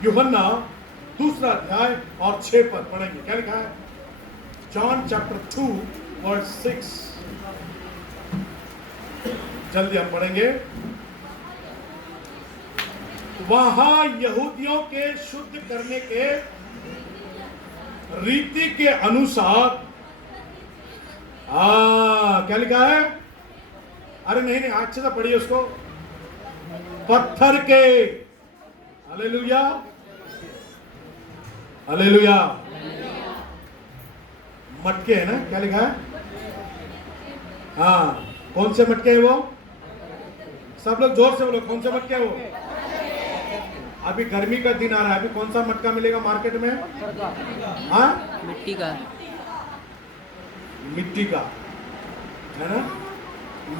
यूहन्ना 2 अध्याय और 6 पद पढ़ेंगे। क्या लिखा है? जॉन चैप्टर 2 वर्स 6, जल्दी हम पढ़ेंगे। वहां यहूदियों के शुद्ध करने के रीति के अनुसार, क्या लिखा है? अरे नहीं नहीं, अच्छे से पढ़िए उसको। पत्थर के, हालेलुया हालेलुया, मटके है ना, क्या लिखा है? हाँ, कौन से मटके है वो? सब लोग जोर से बोलो, कौन से मटके है वो? अभी गर्मी का दिन आ रहा है, अभी कौन सा मटका मिलेगा मार्केट में? हाँ, मिट्टी का, मिट्टी का है ना,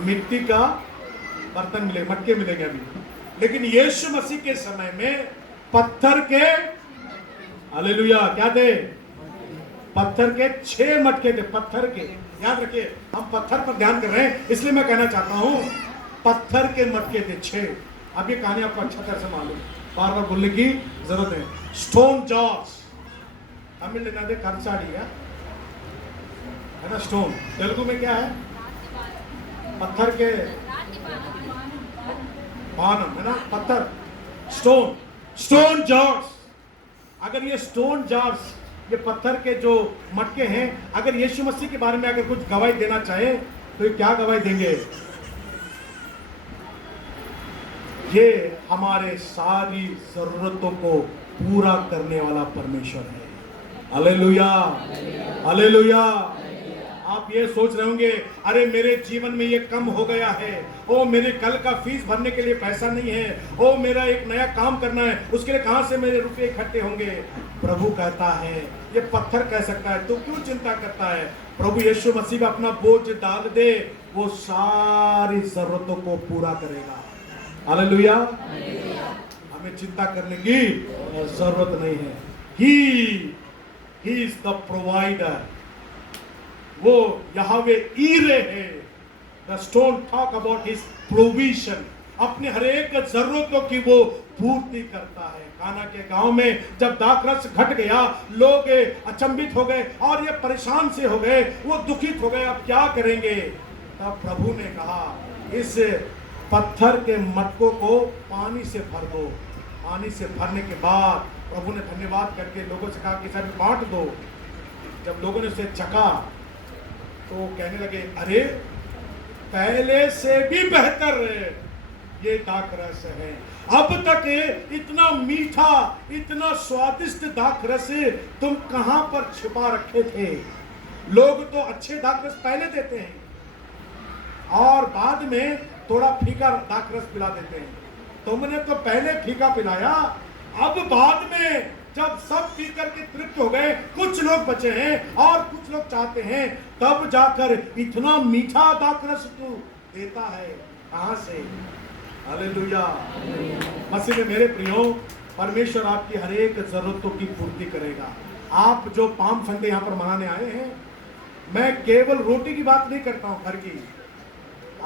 मिट्टी का बर्तन मिले, मटके मिलेंगे अभी। लेकिन यीशु मसीह के समय में पत्थर के, हालेलुया, क्या थे? पत्थर के 6 मटके थे, पत्थर के। याद रखिए, हम पत्थर पर ध्यान कर रहे हैं, इसलिए मैं कहना चाहता हूं पत्थर के मटके थे 6। अब ये कहानी आपको अच्छा तरह से मालूम, बार बार बोलने की जरूरत है। स्टोन जॉर्स, तमिल में दे कंसाड़ी है ना, स्टोन। तेलुगु में क्या है? पत्थर के बानम है ना, पत्थर, स्टोन, स्टोन जॉर्स। अगर ये स्टोन जॉर्स, ये पत्थर के जो मटके हैं, अगर यीशु मसीह के बारे में अगर कुछ गवाही देना चाहे तो ये क्या गवाही देंगे? ये हमारे सारी जरूरतों को पूरा करने वाला परमेश्वर है। Hallelujah hallelujah. आप ये सोच रहे होंगे, अरे मेरे जीवन में ये कम हो गया है, ओ मेरे कल का फीस भरने के लिए पैसा नहीं है, ओ मेरा एक नया काम करना है, उसके लिए कहां से मेरे रुपए इकट्ठे होंगे? प्रभु कहता है, ये पत्थर कह सकता है, तू क्यों चिंता करता है? प्रभु यीशु मसीह पे अपना बोझ डाल दे, वो सारी जरूरतों को पूरा करेगा। हालेलुया। हमें चिंता करने की जरूरत नहीं है। ही इज द प्रोवाइडर, वो यहोवे ईरे है। The stone talk about his provision, अपने हर एक जरूरतों की वो पूर्ति करता है। काना के गांव में जब दाखरस घट गया, लोग अचंभित हो गए और ये परेशान से हो गए, वो दुखित हो गए, अब क्या करेंगे? तब प्रभु ने कहा, इस पत्थर के मटकों को पानी से भर दो। पानी से भरने के बाद प्रभु ने धन्यवाद करके लोगों से कहा कि सर बांट दो। जब लोगों ने उसे चखा तो कहने लगे, अरे पहले से भी बेहतर ये दाखरस है। अब तक इतना मीठा, इतना स्वादिष्ट दाखरस तुम कहां पर छिपा रखे थे? लोग तो अच्छे दाखरस पहले देते हैं और बाद में थोड़ा फीका दाखरस पिला देते हैं। तुमने तो पहले फीका पिलाया, अब बाद में जब सब पी करके तृप्त हो गए, कुछ लोग बचे हैं और कुछ लोग चाहते हैं, तब जाकर इतना मीठा दाखरस तू देता है कहां से? हालेलुया। मसीह में मेरे प्रियो, परमेश्वर आपकी हर एक जरूरतों की पूर्ति करेगा। आप जो पाम संडे यहाँ पर मनाने आए हैं, मैं केवल रोटी की बात नहीं करता हूँ घर की,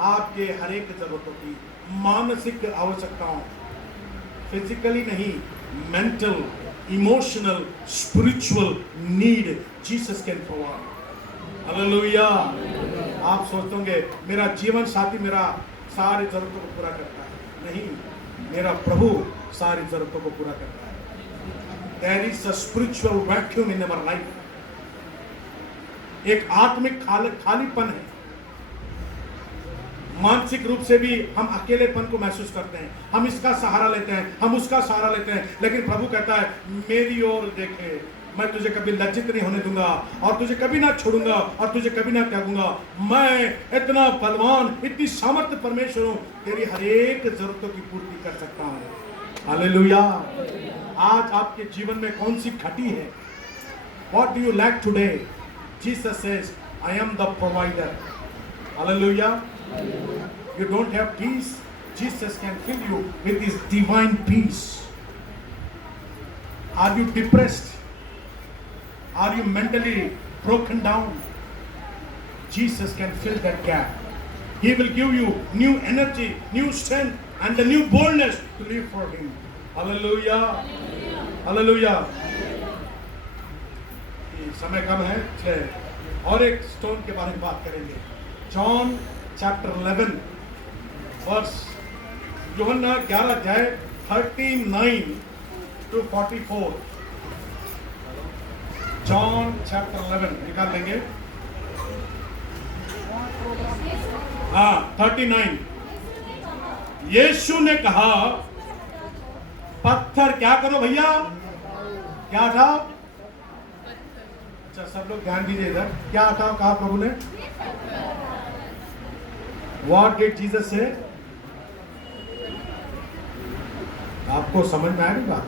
आपके हर एक जरूरतों की, मानसिक आवश्यकताओं, फिजिकली नहीं, mental, emotional, spiritual need Jesus can provide. Hallelujah. आप सोचते होंगे मेरा जीवन साथी मेरा सारी जरूरतों को पूरा करता है, नहीं, मेरा प्रभु सारी जरूरतों को पूरा करता है। There is a spiritual vacuum in our life. एक आत्मिक खालीपन है। मानसिक रूप से भी हम अकेलेपन को महसूस करते हैं, हम इसका सहारा लेते हैं, हम उसका सहारा लेते हैं, लेकिन प्रभु कहता है मेरी ओर देखे, मैं तुझे कभी लज्जित नहीं होने दूंगा और तुझे कभी ना छोड़ूंगा और तुझे कभी ना त्यागूंगा। मैं इतना बलवान, इतनी सामर्थ्य परमेश्वर हूं, तेरी हर एक जरूरतों की पूर्ति कर सकता हूं। हालेलुया। आज आपके जीवन में कौन सी घटी है? What do you lack today? Jesus says, I am the provider. Hallelujah. You don't have peace. Jesus can fill you with his divine peace. Are you depressed? Are you mentally broken down? Jesus can fill that gap. He will give you new energy, new strength, and the new boldness to live for him. Hallelujah. Hallelujah. समय कम है, इसलिए और एक stone के बारे में बात करेंगे। जॉन चैप्टर 11 वर्स, यूहन्ना 11 अध्याय 39 to 44। जॉन चैप्टर 11 निकाल लेंगे। हाँ 39। यीशु ने कहा, पत्थर क्या करो भैया? क्या था? अच्छा सब लोग ध्यान दीजिए इधर। क्या था कहा प्रभु ने? What did Jesus say? आपको समझ में आएगी बात?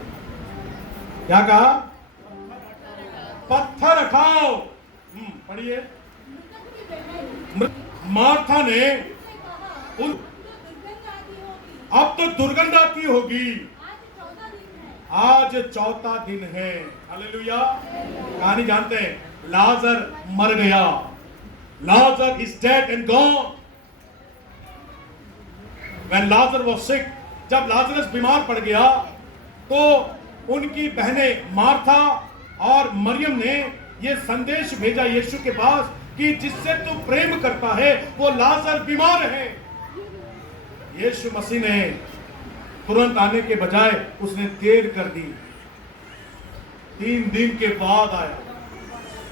क्या कहा? पत्थर उठाओ। पढ़िए। मार्था ने अब तो दुर्गंध आती होगी, आज चौथा दिन है। हालेलुया। कहानी जानते हैं, लाजर मर गया। Lazarus is dead and gone. When Lazarus was sick, जब लाजरस बीमार पड़ गया तो उनकी बहनें मार्था और मरियम ने ये संदेश भेजा यीशु के पास कि जिससे तू प्रेम करता है वो लाजर बीमार है। यीशु मसीह ने तुरंत आने के बजाय उसने देर कर दी। 3 दिन के बाद आया।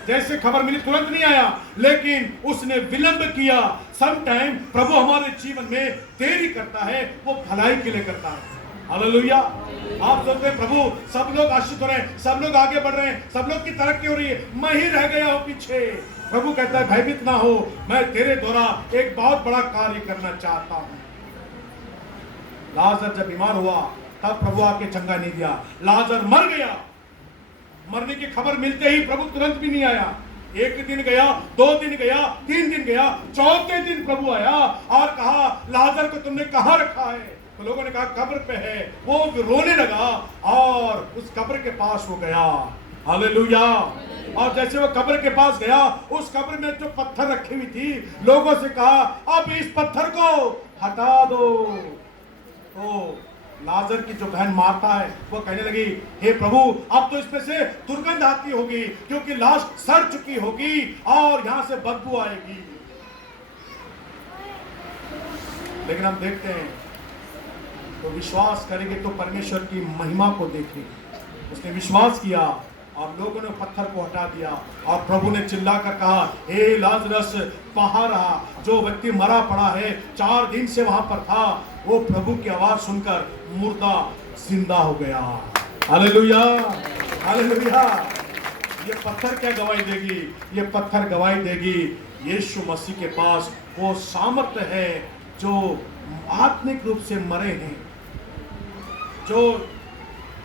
जैसे खबर मिली तुरंत नहीं आया, लेकिन उसने विलंब किया। समटाइम प्रभु हमारे जीवन में देरी करता है, वो भलाई के लिए करता है। हालेलुया। आप सोचते हैं प्रभु सब लोग आशीष हो रहे हैं, सब लोग आगे बढ़ रहे हैं, सब लोग की तरक्की हो रही है, मैं ही रह गया हूं पीछे। प्रभु कहता है भयभीत ना हो, मैं तेरे द्वारा एक बहुत बड़ा कार्य करना चाहता हूं। लाजर जब बीमार हुआ तब प्रभु आके चंगा नहीं दिया। लाजर मर गया। मरने की खबर मिलते ही प्रभु तुरंत भी नहीं आया। 1 दिन गया, 2 दिन गया, 3 दिन गया, चौथे दिन प्रभु आया और कहा लाजर को तुमने कहां रखा है? तो लोगों ने कहा कब्र पे है। वो रोने लगा और उस कब्र के पास वो गया। हालेलुया। और जैसे वो कब्र के पास गया, उस कब्र में जो पत्थर रखी हुई थी, लोगों से कहा अब इस पत्थर को हटा दो। तो लाजर की जो बहन मार्था है वो कहने लगी, हे प्रभु अब तो इसमें से दुर्गंध आती होगी क्योंकि लाश सड़ चुकी होगी और यहां से बदबू आएगी। लेकिन हम देखते हैं तो विश्वास करेंगे तो परमेश्वर की महिमा को देखेंगे। उसने विश्वास किया और लोगों ने पत्थर को हटा दिया और प्रभु ने चिल्लाकर कहा, हे लाजरस बाहर आ। जो व्यक्ति मरा पड़ा है 4 दिन से वहां पर था, वो प्रभु की आवाज सुनकर मुर्दा जिंदा हो गया। हालेलुया। हालेलुया। ये पत्थर क्या गवाही देगी? ये पत्थर गवाही देगी यीशु मसीह के पास वो सामर्थ्य है जो आत्मिक रूप से मरे हैं, जो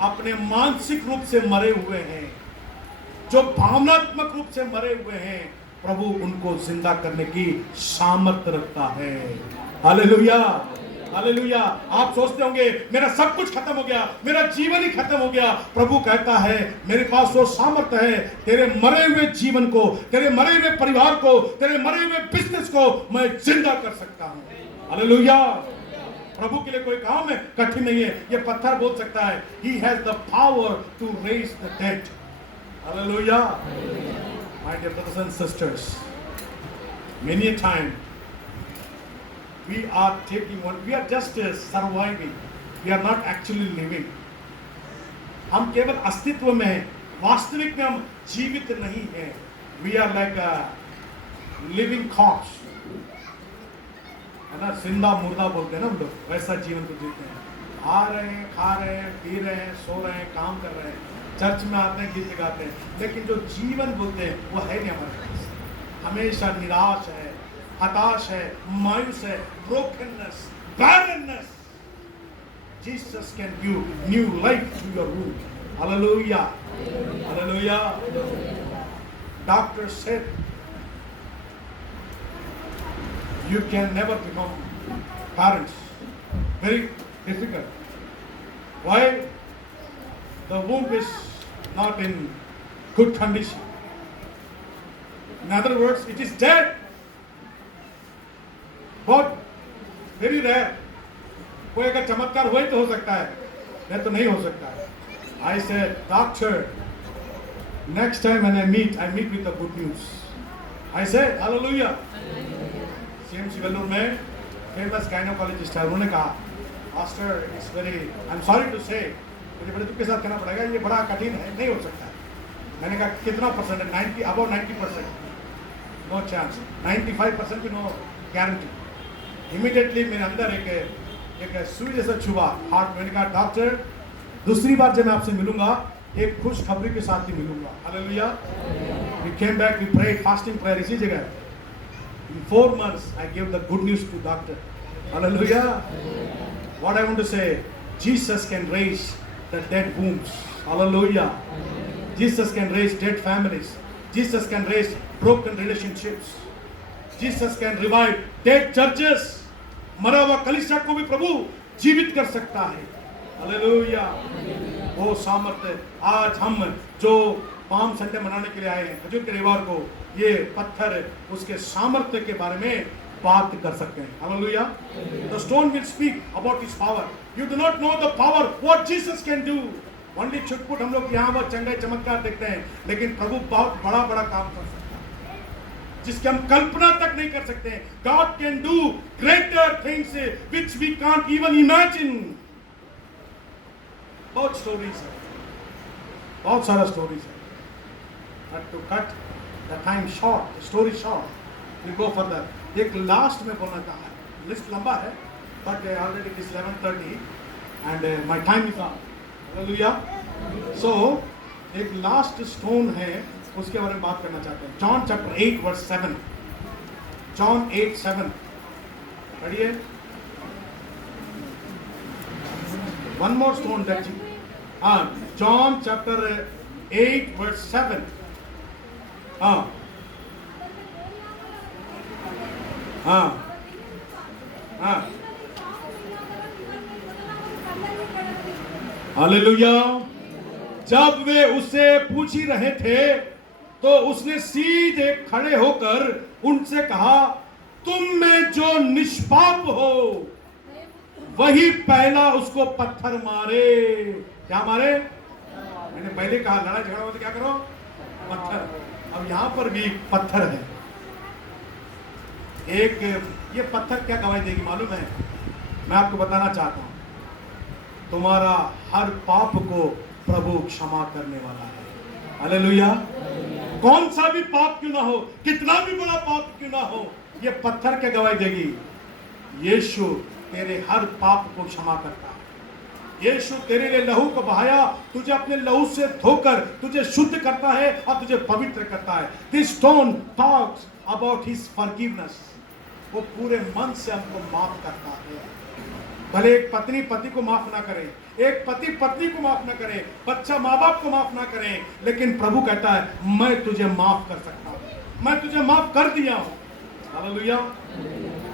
अपने मानसिक रूप से मरे हुए हैं, जो भावनात्मक रूप से मरे हुए हैं। प्रभु उनको जिंदा करने की सामर्थ्य रखता है। हालेलुया। हालेलुया। आप सोचते होंगे मेरा सब कुछ खत्म हो गया, मेरा जीवन ही खत्म हो गया। प्रभु कहता है मेरे पास वो सामर्थ्य है, तेरे मरे हुए जीवन को, तेरे मरे हुए परिवार को, तेरे मरे हुए बिजनेस को मैं जिंदा कर सकता हूं। हालेलुया। प्रभु के लिए कोई काम है कठिन नहीं है। ये पत्थर बोल सकता है, He has the power to raise the dead. Hallelujah. My dear brothers and sisters, many a time we are taking one, we are just surviving. We are not actually living. हम केवल अस्तित्व में हैं, वास्तविक में हम जीवित नहीं हैं। We are like a living corpse. है ना, जिंदा मुर्दा बोलते हैं ना हम लोग, वैसा जीवन को जीते हैं। आ रहे हैं, खा रहे हैं, पी रहे हैं, सो रहे हैं, काम कर रहे हैं, चर्च में आते हैं, गीत गाते हैं, लेकिन जो जीवन बोलते हैं वो है नहीं हमारे पास। हमेशा निराश है, हताश है, मायूस है, brokenness, barrenness. Jesus can give new life to your womb. Hallelujah. Hallelujah. Doctor said you can never become parents. Very difficult. Why? The womb is not in good condition. In other words, it is dead. But very rare. कोई अगर चमत्कार हुए तो हो सकता है, नहीं तो नहीं हो सकता है। I said, doctor, next time when I meet with the good news. I said, hallelujah. CMC Vellore में फेमस गायनोकोलॉजिस्ट है, उन्होंने कहा, master it's very, I am sorry to say, मुझे बड़े दुख के साथ कहना पड़ेगा, ये बड़ा कठिन है, नहीं हो सकता है। मैंने कहा कितना परसेंट है? 90, अबाउट 90%, नो चांस। 95% की नो गारंटी। इमीडिएटली मेरे अंदर एक सुई जैसा छुआ हार्ट। मैंने कहा डॉक्टर, दूसरी बार जब मैं आपसे मिलूंगा एक खुश खबरी के साथ ही मिलूंगा। Hallelujah. We came back, we prayed fasting prayer इसी जगह। In 4 months I gave the good news to doctor. Hallelujah. What I want to say, Jesus can raise the dead wombs. Hallelujah. Jesus can raise dead families. Jesus can raise broken relationships. Jesus can revive dead churches. मरा हुआ कलीसिया को भी प्रभु जीवित कर सकता है। Hallelujah. वो सामर्थ्य आज हम जो पाम संडे मनाने के लिए आए हैं, खजूर के रविवार को, ये पत्थर उसके सामर्थ्य के बारे में बात कर सकते हैं। Hallelujah. The stone will speak about his power. You do not know the power what Jesus can do. Only छुटपुट हम लोग यहाँ वो चंगे चमत्कार देखते हैं, लेकिन प्रभु बहुत बड़ा बड़ा काम कर सकता है जिसकी हम कल्पना तक नहीं कर सकते हैं। God can do greater things which we can't even imagine. बहुत स्टोरीज है, बहुत सारा स्टोरीज है। But to cut the time short, the story short, we go further. एक लास्ट में बोलना चाहा है, लिस्ट लंबा है, but already it is 11:30 and my time is up. Hallelujah. So एक लास्ट स्टोन है, उसके बारे में बात करना चाहते हैं। John chapter 8 verse 7। जॉन 8:7 पढ़िए। One more stone that John chapter 8 verse 7। हाँ हाँ हाँ। हालेलुया। जब वे उससे पूछ ही रहे थे तो उसने सीधे खड़े होकर उनसे कहा, तुम में जो निष्पाप हो वही पहला उसको पत्थर मारे। क्या मारे? मैंने पहले कहा लड़ाई झगड़ा हो तो क्या करो? पत्थर। अब यहां पर भी पत्थर है। एक ये पत्थर क्या गवाही देगी मालूम है? मैं आपको बताना चाहता हूं, तुम्हारा हर पाप को प्रभु क्षमा करने वाला है। हालेलुया। कौन सा भी पाप क्यों ना हो, कितना भी बड़ा पाप क्यों ना हो, ये पत्थर क्या गवाही देगी? यीशु तेरे हर पाप को क्षमा करता है। यीशु तेरे लिए लहू को बहाया, तुझे अपने लहू से धोकर तुझे शुद्ध करता है और तुझे पवित्र करता है। This stone talks about his forgiveness. वो पूरे मन से हमको माफ करता है। भले एक पत्नी पति को माफ ना करे, एक पति पत्नी को माफ ना करे, बच्चा माँ बाप को माफ ना करे, लेकिन प्रभु कहता है मैं तुझे माफ कर सकता हूँ, मैं तुझे माफ कर दिया हूँ। हालेलुया।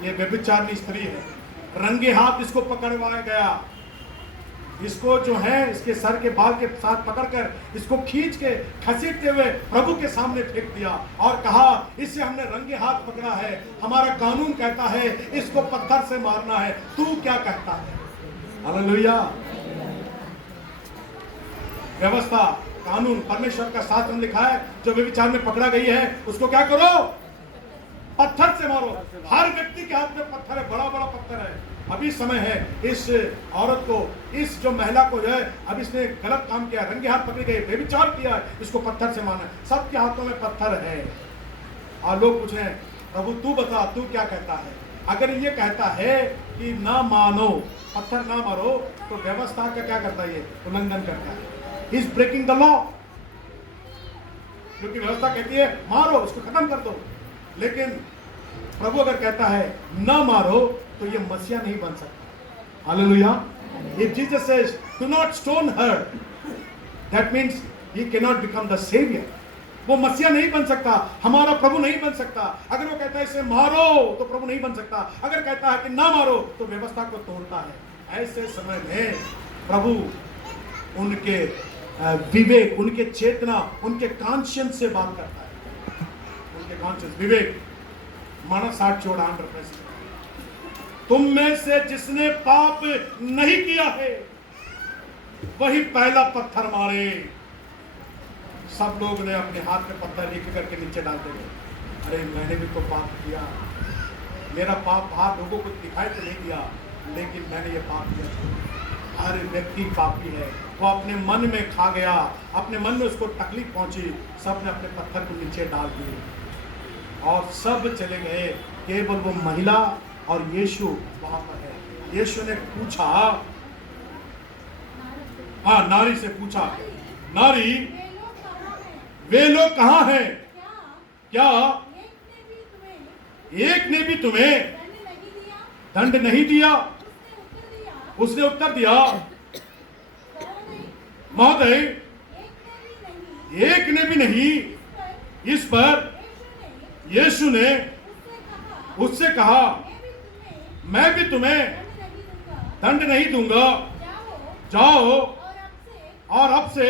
ये व्यभिचारिणी स्त्री है, रंगे हाथ इसको पकड़वाया गया, इसको जो है इसके सर के बाल के साथ पकड़कर इसको खींच के घसीटते हुए प्रभु के सामने फेंक दिया और कहा इसे हमने रंगे हाथ पकड़ा है, हमारा कानून कहता है इसको पत्थर से मारना है, तू क्या कहता है? हालेलुया। व्यवस्था, कानून, परमेश्वर का शासन लिखा है, जो व्यभिचार में पकड़ा गई है उसको क्या करो? पत्थर से मारो। हर व्यक्ति के हाथ में पत्थर है, बड़ा बड़ा पत्थर है। अभी समय है इस औरत को, इस जो महिला को जो है, अब इसने गलत काम किया, रंगे हाथ पकड़े गए, व्यभिचार किया है, इसको पत्थर से मारना है। सबके हाथों में पत्थर है और लोग पूछ रहे हैं प्रभु तू बता, तू क्या कहता है? अगर ये कहता है कि ना मानो, पत्थर ना मारो, तो व्यवस्था का क्या करता है? ये उल्लंघन करता है। He is breaking the law. क्योंकि व्यवस्था कहती है मारो, उसको खत्म कर दो, लेकिन प्रभु अगर कहता है ना मारो तो ये मसीहा नहीं बन सकता। Hallelujah. If Jesus says do not stone her, that means he can not become the saviour. वो मसीहा नहीं बन सकता, हमारा प्रभु नहीं बन सकता। अगर वो कहता है इसे मारो तो प्रभु नहीं बन सकता। अगर कहता है कि ना मारो तो व्यवस्था को तोड़ता है। ऐसे समय में प्रभु उनके विवेक, उनके चेतना, उनके कॉन्शियंस से बात करता है। उनके कॉन्शियंस, विवेक माना 60 चोड़ आंध्र प्रदेश, तुम में से जिसने पाप नहीं किया है वही पहला पत्थर मारे। सब लोग ने अपने हाथ में पत्थर लेके करके नीचे डालते गए। अरे मैंने भी तो पाप किया, मेरा पाप बाहर लोगों को दिखाई तो नहीं दिया, लेकिन मैंने ये पाप किया। हर व्यक्ति पापी है, वो अपने मन में खा गया, अपने मन में उसको तकलीफ पहुंची, सब ने अपने पत्थर को नीचे डाल दिए और सब चले गए। केवल वो महिला और यीशु वहां पर है। यीशु ने पूछा, हाँ नारी से पूछा, नारी वे लोग कहाँ हैं? क्या एक ने भी तुम्हें दंड नहीं दिया? उसने उत्तर दिया, महोदय एक ने भी नहीं। इस पर यीशु ने उससे कहा, मैं भी तुम्हें दंड नहीं दूंगा, जाओ और अब से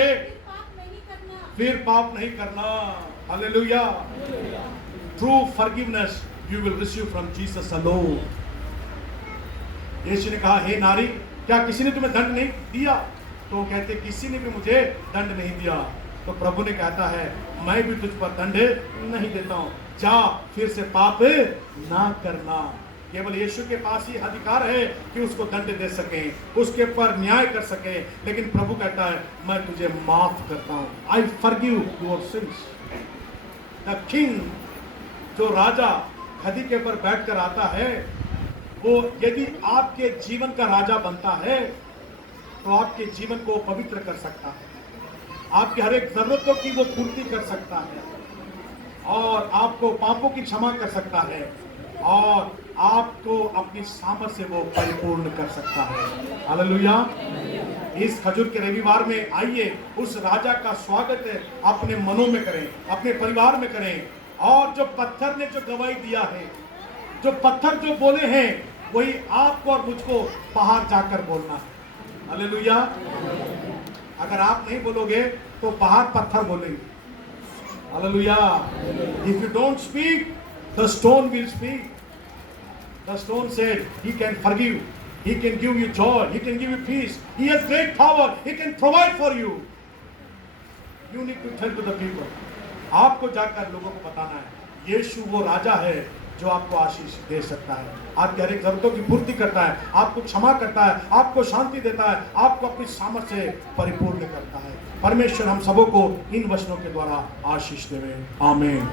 फिर पाप नहीं करना। Hallelujah. True forgiveness you will receive from Jesus alone. यीशु ने कहा, हे नारी, क्या किसी ने तुम्हें दंड नहीं दिया? तो कहते किसी ने भी मुझे दंड नहीं दिया। तो प्रभु ने कहता है, मैं भी तुझ पर दंड नहीं देता हूं, जा फिर से पाप ना करना। केवल यीशु के पास ही अधिकार है कि उसको दंड दे सके, उसके पर न्याय कर सके, लेकिन प्रभु कहता है मैं तुझे माफ करता हूं। I forgive your sins. The king, जो राजा गद्दी के ऊपर बैठकर आता है, वो यदि आपके जीवन का राजा बनता है तो आपके जीवन को पवित्र कर सकता है, आपकी हर एक जरूरतों की वो पूर्ति कर सकता है और आपको पापों की क्षमा कर सकता है और आपको अपनी सामर्थ से वो परिपूर्ण कर सकता है। हालेलुया। इस खजूर के रविवार में आइए, उस राजा का स्वागत अपने मनों में करें, अपने परिवार में करें। और जो पत्थर ने जो गवाही दिया है, जो पत्थर जो बोले हैं, वही आपको और मुझको बाहर जाकर बोलना है। हालेलुया। अगर आप नहीं बोलोगे तो बाहर पत्थर बोलेंगे। Hallelujah. If you don't speak, the stone will speak. The stone said, he can forgive, he can give you joy, he can give you peace, he has great power, he can provide for you. You need to tell to the people. आपको जाकर लोगों को बताना है, यीशु वो राजा है जो आपको आशीष दे सकता है, आपकी हर एक जरूरतों की पूर्ति करता है, आपको क्षमा करता है, आपको शांति देता है, आपको अपनी सामर्थ से परिपूर्ण करता है। परमेश्वर हम सबों को इन वचनों के द्वारा आशीष देवे। आमीन।